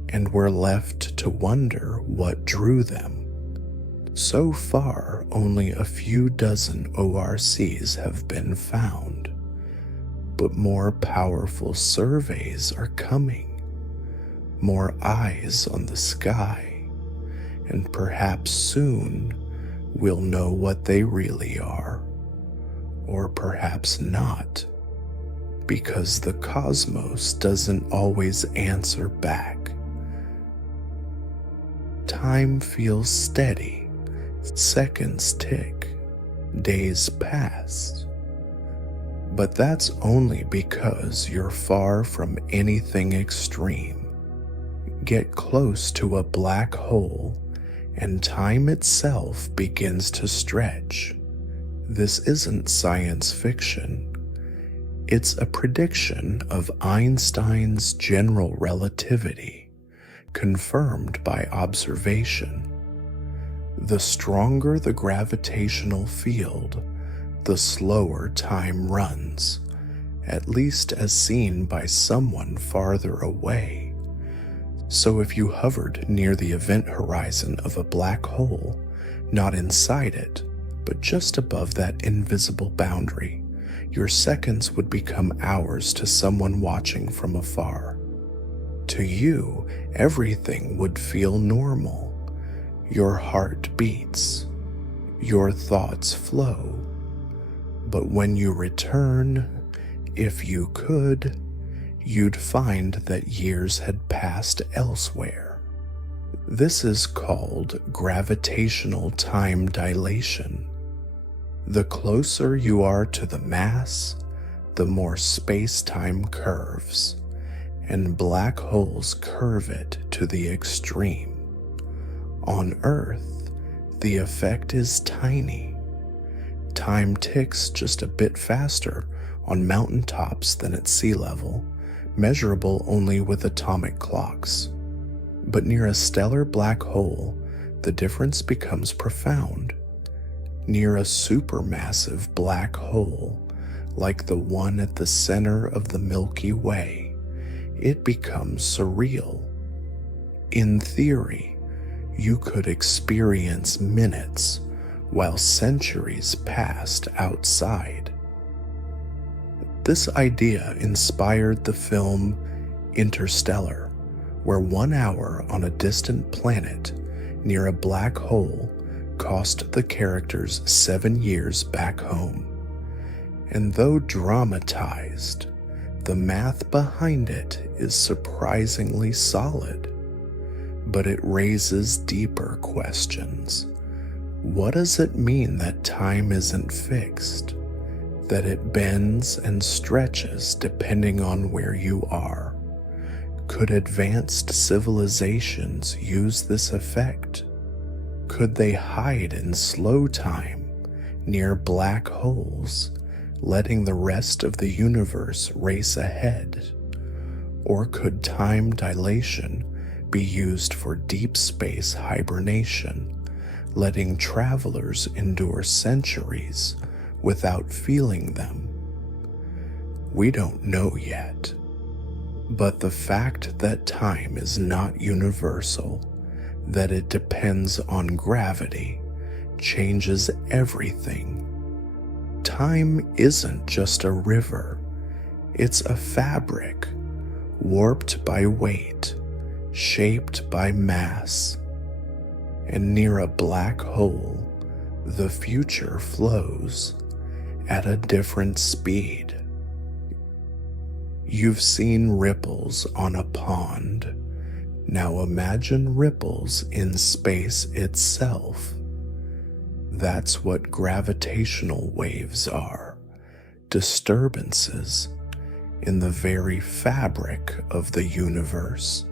and we're left to wonder what drew them. So far, only a few dozen ORCs have been found, but more powerful surveys are coming, more eyes on the sky, and perhaps soon we'll know what they really are, or perhaps not, because the cosmos doesn't always answer back. Time feels steady, seconds tick, days pass. But that's only because you're far from anything extreme. Get close to a black hole, and time itself begins to stretch. This isn't science fiction. It's a prediction of Einstein's general relativity, confirmed by observation. The stronger the gravitational field, the slower time runs, at least as seen by someone farther away. So if you hovered near the event horizon of a black hole, not inside it, but just above that invisible boundary, your seconds would become hours to someone watching from afar. To you, everything would feel normal. Your heart beats, your thoughts flow. But when you return, if you could, you'd find that years had passed elsewhere. This is called gravitational time dilation. The closer you are to the mass, the more space-time curves, and black holes curve it to the extreme. On Earth, the effect is tiny. Time ticks just a bit faster on mountaintops than at sea level, measurable only with atomic clocks. But near a stellar black hole, the difference becomes profound. Near a supermassive black hole, like the one at the center of the Milky Way, it becomes surreal. In theory, you could experience minutes while centuries passed outside. This idea inspired the film Interstellar, where 1 hour on a distant planet near a black hole cost the characters 7 years back home. And though dramatized, the math behind it is surprisingly solid. But it raises deeper questions. What does it mean that time isn't fixed? That it bends and stretches depending on where you are? Could advanced civilizations use this effect? Could they hide in slow time near black holes, letting the rest of the universe race ahead? Or could time dilation be used for deep space hibernation, letting travelers endure centuries without feeling them? We don't know yet, but the fact that time is not universal, that it depends on gravity, changes everything. Time isn't just a river, it's a fabric, warped by weight, shaped by mass. And near a black hole, the future flows at a different speed. You've seen ripples on a pond. Now imagine ripples in space itself. That's what gravitational waves are, disturbances in the very fabric of the universe.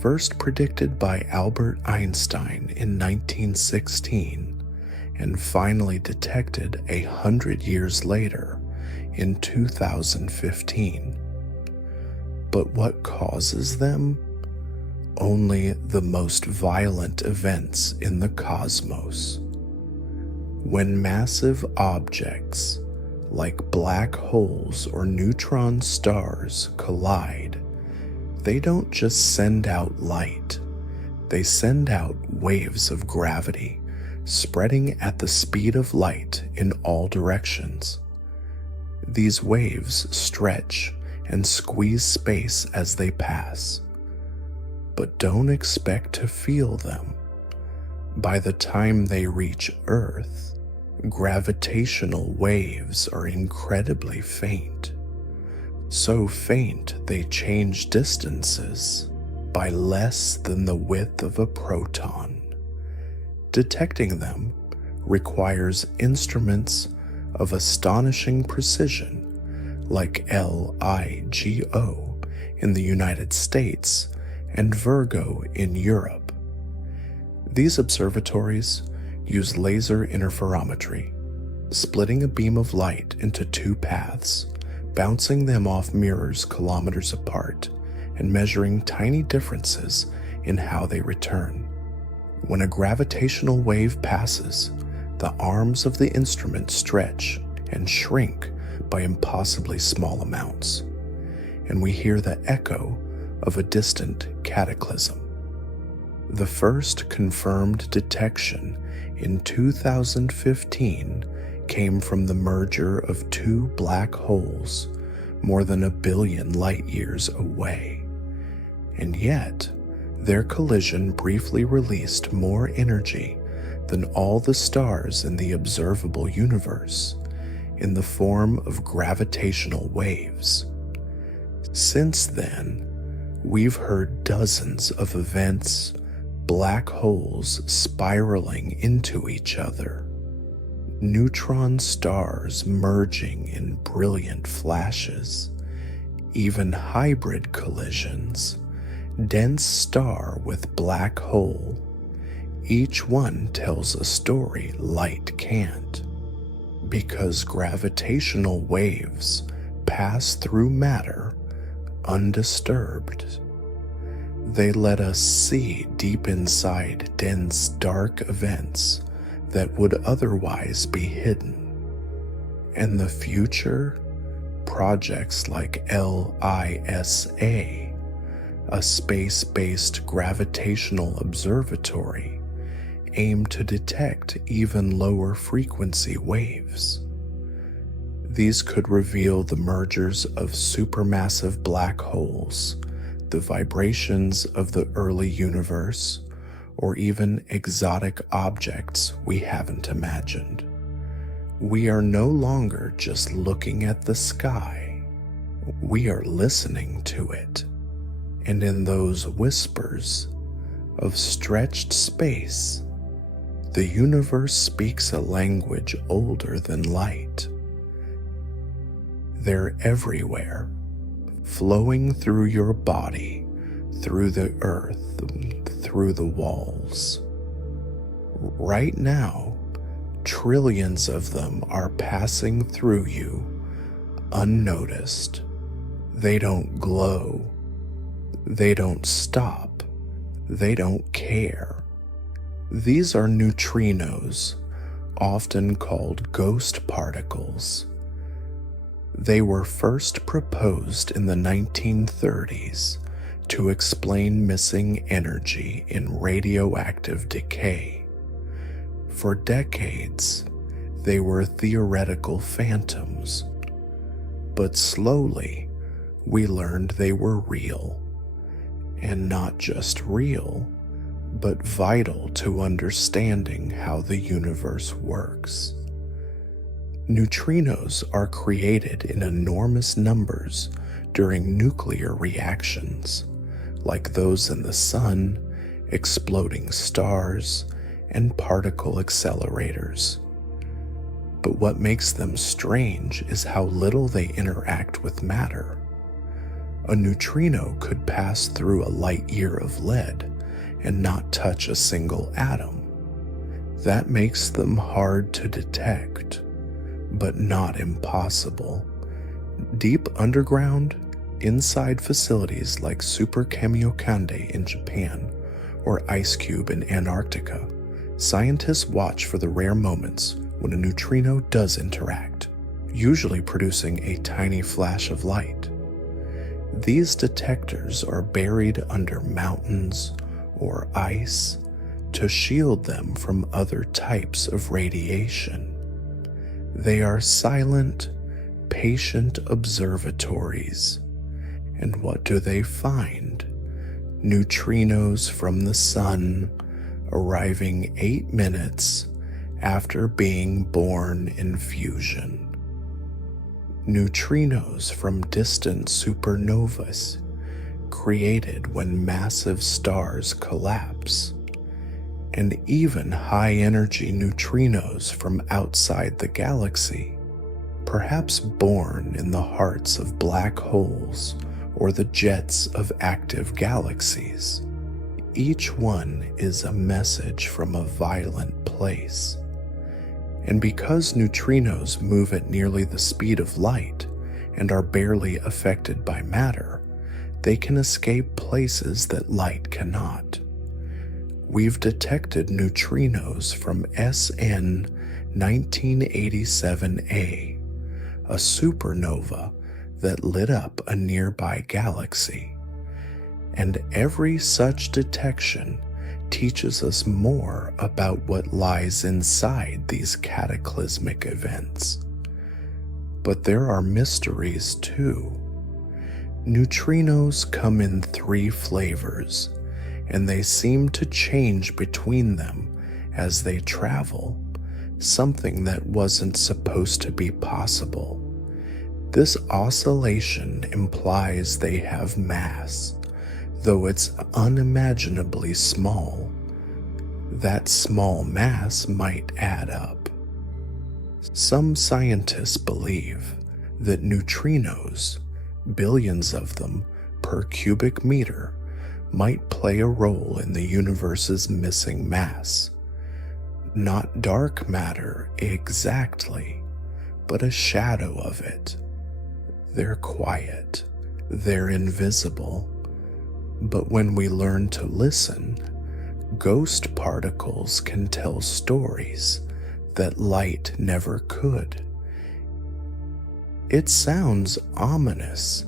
First predicted by Albert Einstein in 1916 and finally detected 100 years later in 2015. But what causes them? Only the most violent events in the cosmos. When massive objects, like black holes or neutron stars, collide, they don't just send out light, they send out waves of gravity, spreading at the speed of light in all directions. These waves stretch and squeeze space as they pass, but don't expect to feel them. By the time they reach Earth, gravitational waves are incredibly faint. So faint they change distances by less than the width of a proton. Detecting them requires instruments of astonishing precision like LIGO in the United States and Virgo in Europe. These observatories use laser interferometry, splitting a beam of light into two paths, bouncing them off mirrors kilometers apart, and measuring tiny differences in how they return. When a gravitational wave passes, the arms of the instrument stretch and shrink by impossibly small amounts, and we hear the echo of a distant cataclysm. The first confirmed detection in 2015 came from the merger of two black holes more than 1 billion light years away. And yet, their collision briefly released more energy than all the stars in the observable universe, in the form of gravitational waves. Since then, we've heard dozens of events, black holes spiraling into each other, neutron stars merging in brilliant flashes, even hybrid collisions, dense star with black hole. Each one tells a story light can't, because gravitational waves pass through matter undisturbed. They let us see deep inside dense, dark events that would otherwise be hidden. And the future, projects like LISA, a space-based gravitational observatory, aim to detect even lower frequency waves. These could reveal the mergers of supermassive black holes, the vibrations of the early universe, or even exotic objects we haven't imagined. We are no longer just looking at the sky, we are listening to it. And in those whispers of stretched space, the universe speaks a language older than light. They're everywhere, flowing through your body, through the earth, through the walls. Right now, trillions of them are passing through you, unnoticed. They don't glow. They don't stop. They don't care. These are neutrinos, often called ghost particles. They were first proposed in the 1930s to explain missing energy in radioactive decay. For decades, they were theoretical phantoms, but slowly we learned they were real, and not just real, but vital to understanding how the universe works. Neutrinos are created in enormous numbers during nuclear reactions, like those in the sun, exploding stars, and particle accelerators. But what makes them strange is how little they interact with matter. A neutrino could pass through a light year of lead and not touch a single atom. That makes them hard to detect, but not impossible. Deep underground, inside facilities like Super Kamiokande in Japan or Ice Cube in Antarctica, scientists watch for the rare moments when a neutrino does interact, usually producing a tiny flash of light. These detectors are buried under mountains or ice to shield them from other types of radiation. They are silent, patient observatories. And what do they find? Neutrinos from the sun arriving 8 minutes after being born in fusion. Neutrinos from distant supernovas created when massive stars collapse, and even high-energy neutrinos from outside the galaxy, perhaps born in the hearts of black holes or the jets of active galaxies. Each one is a message from a violent place. And because neutrinos move at nearly the speed of light and are barely affected by matter, they can escape places that light cannot. We've detected neutrinos from SN 1987A, a supernova that lit up a nearby galaxy. And every such detection teaches us more about what lies inside these cataclysmic events. But there are mysteries too. Neutrinos come in 3 flavors, and they seem to change between them as they travel, something that wasn't supposed to be possible. This oscillation implies they have mass, though it's unimaginably small. That small mass might add up. Some scientists believe that neutrinos, billions of them per cubic meter, might play a role in the universe's missing mass. Not dark matter exactly, but a shadow of it. They're quiet, they're invisible, but when we learn to listen, ghost particles can tell stories that light never could. It sounds ominous,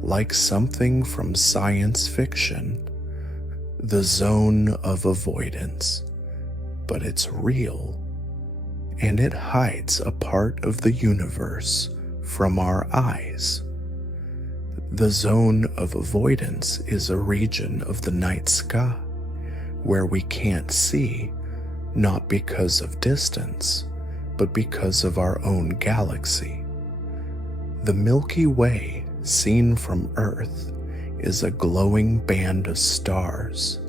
like something from science fiction, the zone of avoidance, but it's real, and it hides a part of the universe from our eyes. The zone of avoidance is a region of the night sky where we can't see, not because of distance, but because of our own galaxy. The Milky Way, seen from Earth, is a glowing band of stars.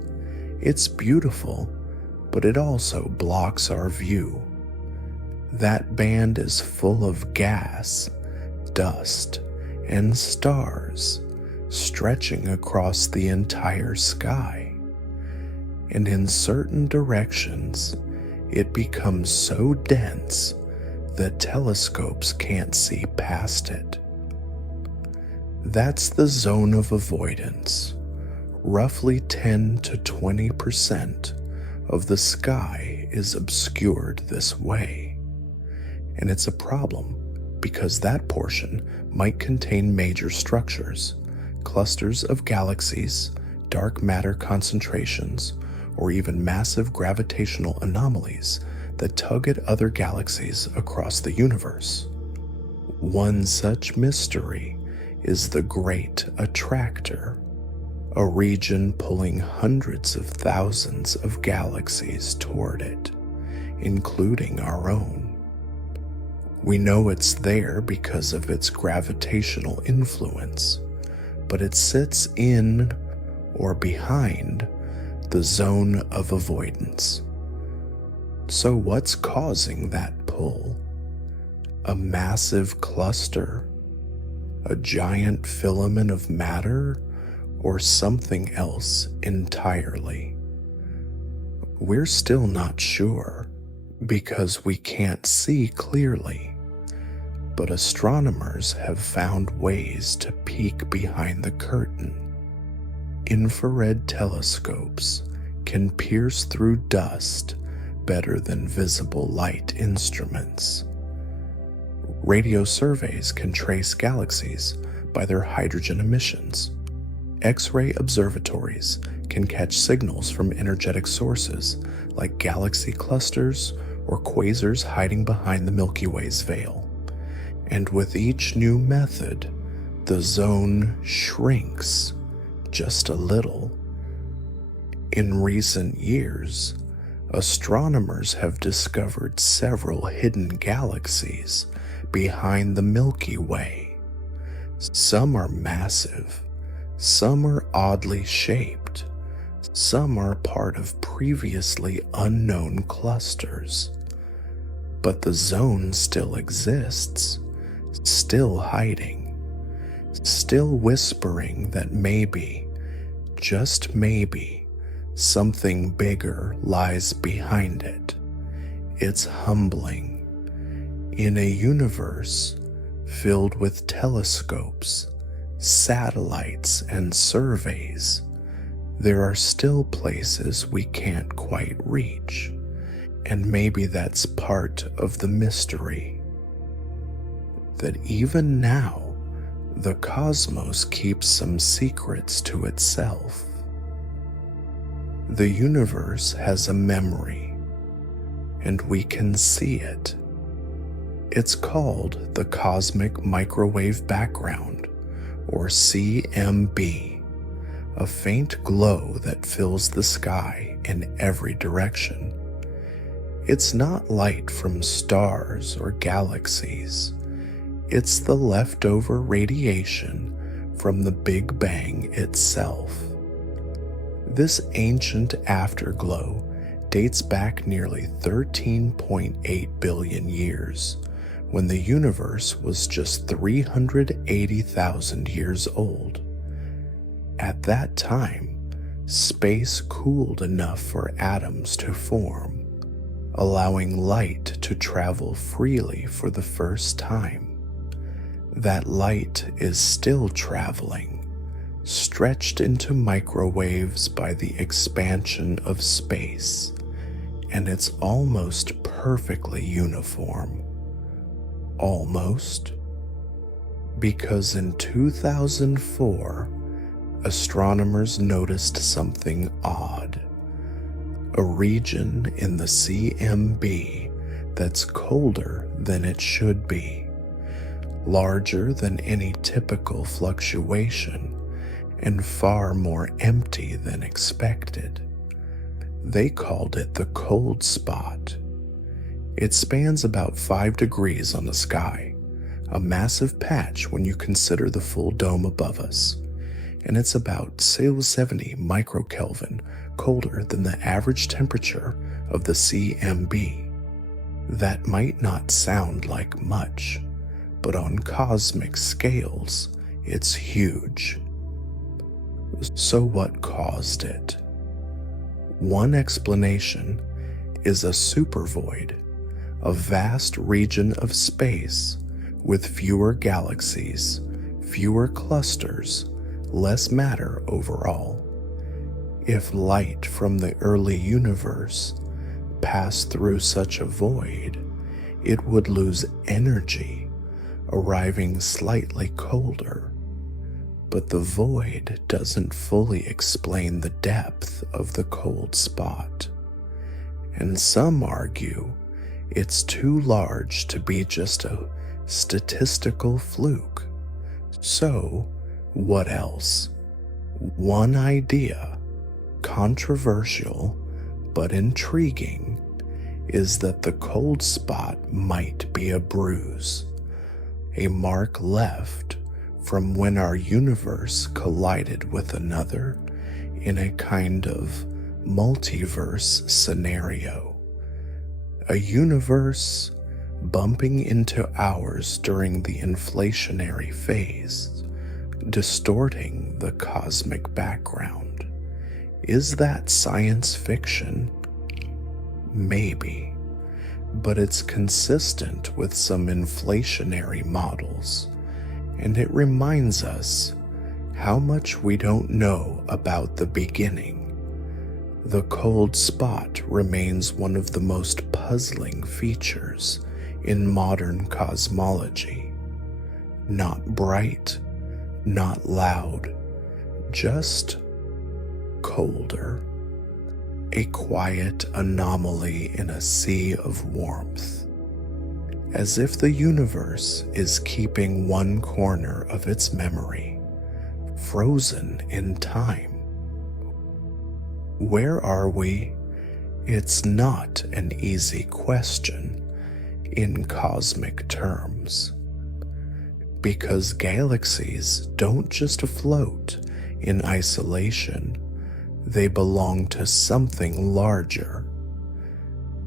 It's beautiful, but it also blocks our view. That band is full of gas, dust, and stars stretching across the entire sky. And in certain directions, it becomes so dense that telescopes can't see past it. That's the zone of avoidance. Roughly 10 to 20% of the sky is obscured this way. And it's a problem because that portion might contain major structures, clusters of galaxies, dark matter concentrations, or even massive gravitational anomalies that tug at other galaxies across the universe. One such mystery is the Great Attractor, a region pulling hundreds of thousands of galaxies toward it, including our own. We know it's there because of its gravitational influence, but it sits in or behind the zone of avoidance. So what's causing that pull? A massive cluster? A giant filament of matter? Or something else entirely? We're still not sure because we can't see clearly, but astronomers have found ways to peek behind the curtain. Infrared telescopes can pierce through dust better than visible light instruments. Radio surveys can trace galaxies by their hydrogen emissions. X-ray observatories can catch signals from energetic sources like galaxy clusters or quasars hiding behind the Milky Way's veil. And with each new method, the zone shrinks just a little. In recent years, astronomers have discovered several hidden galaxies behind the Milky Way. Some are massive, some are oddly shaped, some are part of previously unknown clusters. But the zone still exists, still hiding, still whispering that maybe, just maybe, something bigger lies behind it. It's humbling. In a universe filled with telescopes, satellites, and surveys, there are still places we can't quite reach, and maybe that's part of the mystery. That even now, the cosmos keeps some secrets to itself. The universe has a memory, and we can see it. It's called the cosmic microwave background, or CMB, a faint glow that fills the sky in every direction. It's not light from stars or galaxies. It's the leftover radiation from the Big Bang itself. This ancient afterglow dates back nearly 13.8 billion years, when the universe was just 380,000 years old. At that time, space cooled enough for atoms to form, allowing light to travel freely for the first time. That light is still traveling, stretched into microwaves by the expansion of space, and it's almost perfectly uniform. Almost. Because in 2004, astronomers noticed something odd. A region in the CMB that's colder than it should be, larger than any typical fluctuation, and far more empty than expected. They called it the cold spot. It spans about 5 degrees on the sky, a massive patch when you consider the full dome above us, and it's about 70 microkelvin colder than the average temperature of the CMB. That might not sound like much, but on cosmic scales, it's huge. So what caused it? One explanation is a supervoid, a vast region of space with fewer galaxies, fewer clusters, less matter overall. If light from the early universe passed through such a void, it would lose energy, arriving slightly colder. But the void doesn't fully explain the depth of the cold spot. And some argue it's too large to be just a statistical fluke. So, what else? One idea, controversial but intriguing, is that the cold spot might be a bruise, a mark left from when our universe collided with another in a kind of multiverse scenario. A universe bumping into ours during the inflationary phase, distorting the cosmic background. Is that science fiction? Maybe, but it's consistent with some inflationary models, and it reminds us how much we don't know about the beginning. The cold spot remains one of the most puzzling features in modern cosmology. Not bright, not loud, just colder. A quiet anomaly in a sea of warmth. As if the universe is keeping one corner of its memory, frozen in time. Where are we? It's not an easy question in cosmic terms, because galaxies don't just float in isolation, they belong to something larger.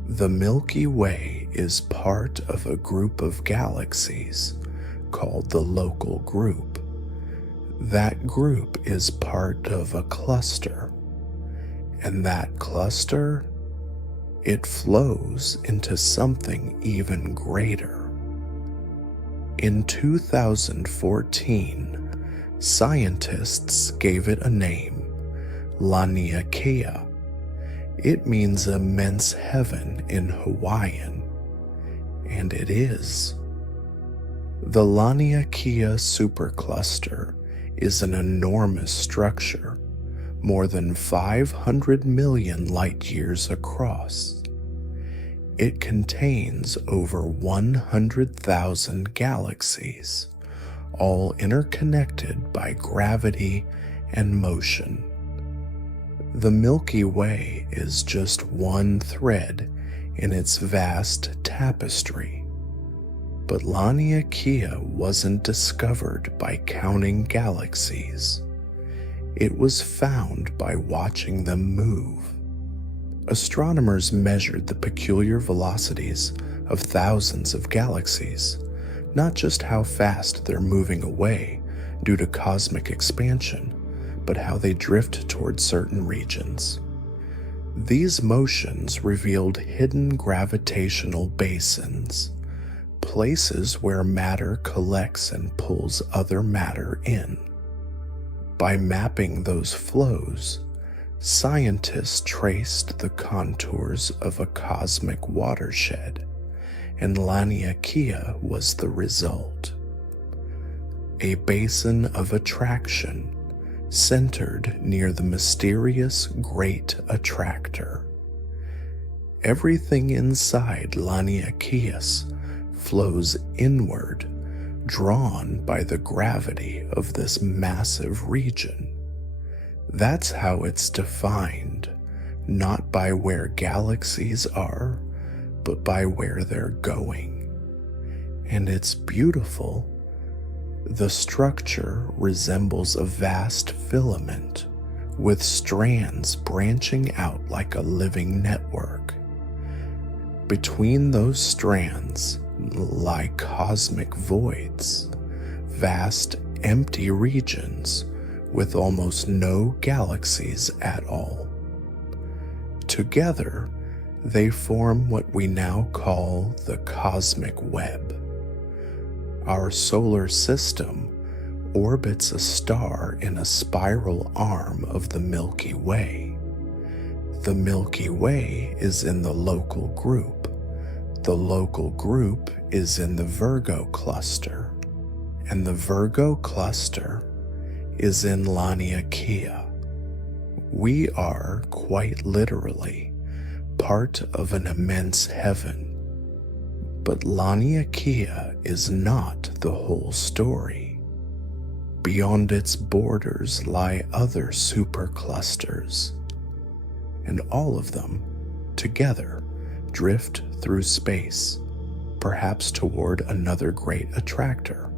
The Milky Way is part of a group of galaxies called the local group. That group is part of a cluster, and that cluster, it flows into something even greater. In 2014, scientists gave it a name, Laniakea. It means immense heaven in Hawaiian, and it is. The Laniakea supercluster is an enormous structure, more than 500 million light-years across. It contains over 100,000 galaxies, all interconnected by gravity and motion. The Milky Way is just one thread in its vast tapestry. But Laniakea wasn't discovered by counting galaxies. It was found by watching them move. Astronomers measured the peculiar velocities of thousands of galaxies, not just how fast they're moving away due to cosmic expansion, but how they drift towards certain regions. These motions revealed hidden gravitational basins, places where matter collects and pulls other matter in. By mapping those flows, scientists traced the contours of a cosmic watershed, and Laniakea was the result. A basin of attraction centered near the mysterious Great Attractor. Everything inside Laniakea flows inward, drawn by the gravity of this massive region. That's how it's defined, not by where galaxies are, but by where they're going. And it's beautiful. The structure resembles a vast filament with strands branching out like a living network. Between those strands lie cosmic voids, vast empty regions with almost no galaxies at all. Together, they form what we now call the cosmic web. Our solar system orbits a star in a spiral arm of the Milky Way. The Milky Way is in the local group. The local group is in the Virgo cluster, and the Virgo cluster is in Laniakea. We are, quite literally, part of an immense heaven. But Laniakea is not the whole story. Beyond its borders lie other superclusters, and all of them, together, drift through space, perhaps toward another great attractor,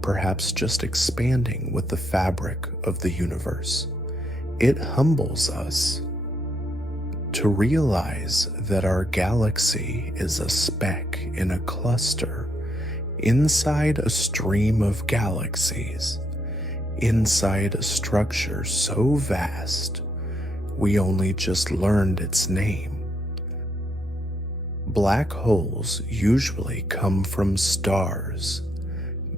perhaps just expanding with the fabric of the universe. It humbles us to realize that our galaxy is a speck in a cluster, inside a stream of galaxies, inside a structure so vast we only just learned its name. Black holes usually come from stars.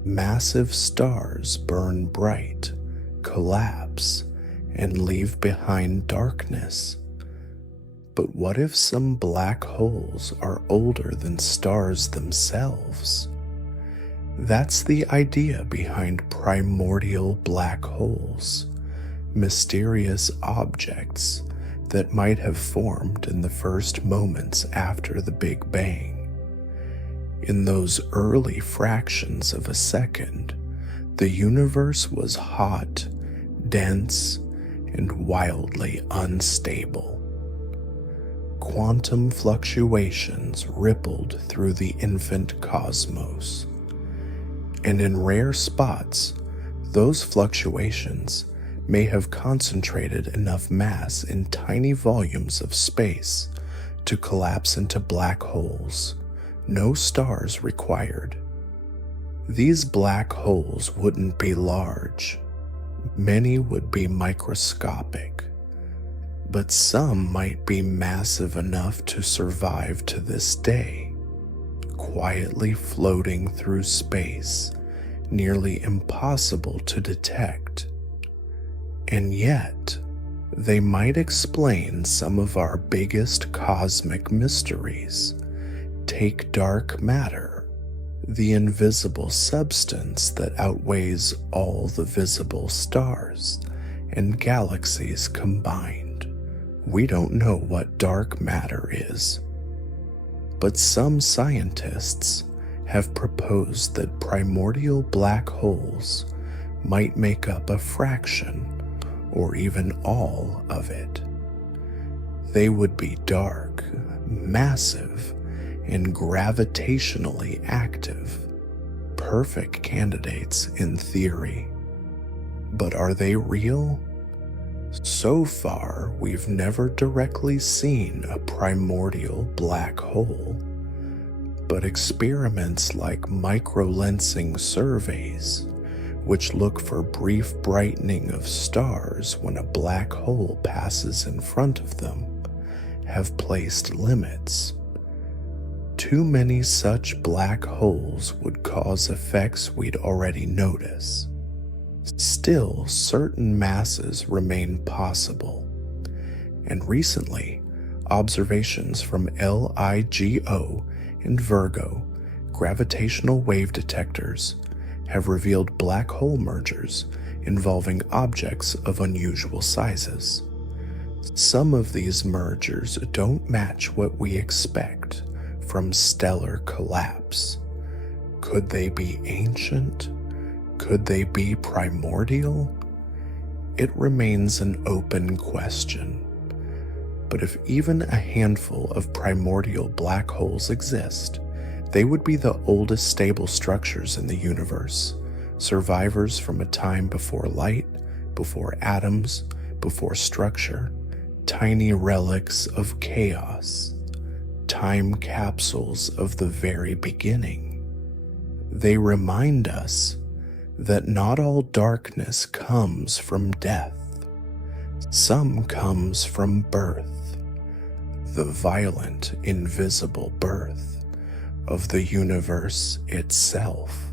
Massive stars burn bright, collapse, and leave behind darkness. But what if some black holes are older than stars themselves? That's the idea behind primordial black holes, mysterious objects that might have formed in the first moments after the Big Bang. In those early fractions of a second, the universe was hot, dense, and wildly unstable. Quantum fluctuations rippled through the infant cosmos, and in rare spots, those fluctuations may have concentrated enough mass in tiny volumes of space to collapse into black holes, no stars required. These black holes wouldn't be large. Many would be microscopic, but some might be massive enough to survive to this day, quietly floating through space, nearly impossible to detect. And yet, they might explain some of our biggest cosmic mysteries. Take dark matter, the invisible substance that outweighs all the visible stars and galaxies combined. We don't know what dark matter is, but some scientists have proposed that primordial black holes might make up a fraction or even all of it. They would be dark, massive, and gravitationally active, perfect candidates in theory. But are they real? So far, we've never directly seen a primordial black hole, but experiments like microlensing surveys, which look for brief brightening of stars when a black hole passes in front of them, have placed limits. Too many such black holes would cause effects we'd already notice. Still, certain masses remain possible, and recently, observations from LIGO and Virgo gravitational wave detectors have revealed black hole mergers involving objects of unusual sizes. Some of these mergers don't match what we expect from stellar collapse. Could they be ancient? Could they be primordial? It remains an open question. But if even a handful of primordial black holes exist, they would be the oldest stable structures in the universe, survivors from a time before light, before atoms, before structure, tiny relics of chaos, time capsules of the very beginning. They remind us that not all darkness comes from death. Some comes from birth, the violent, invisible birth of the universe itself.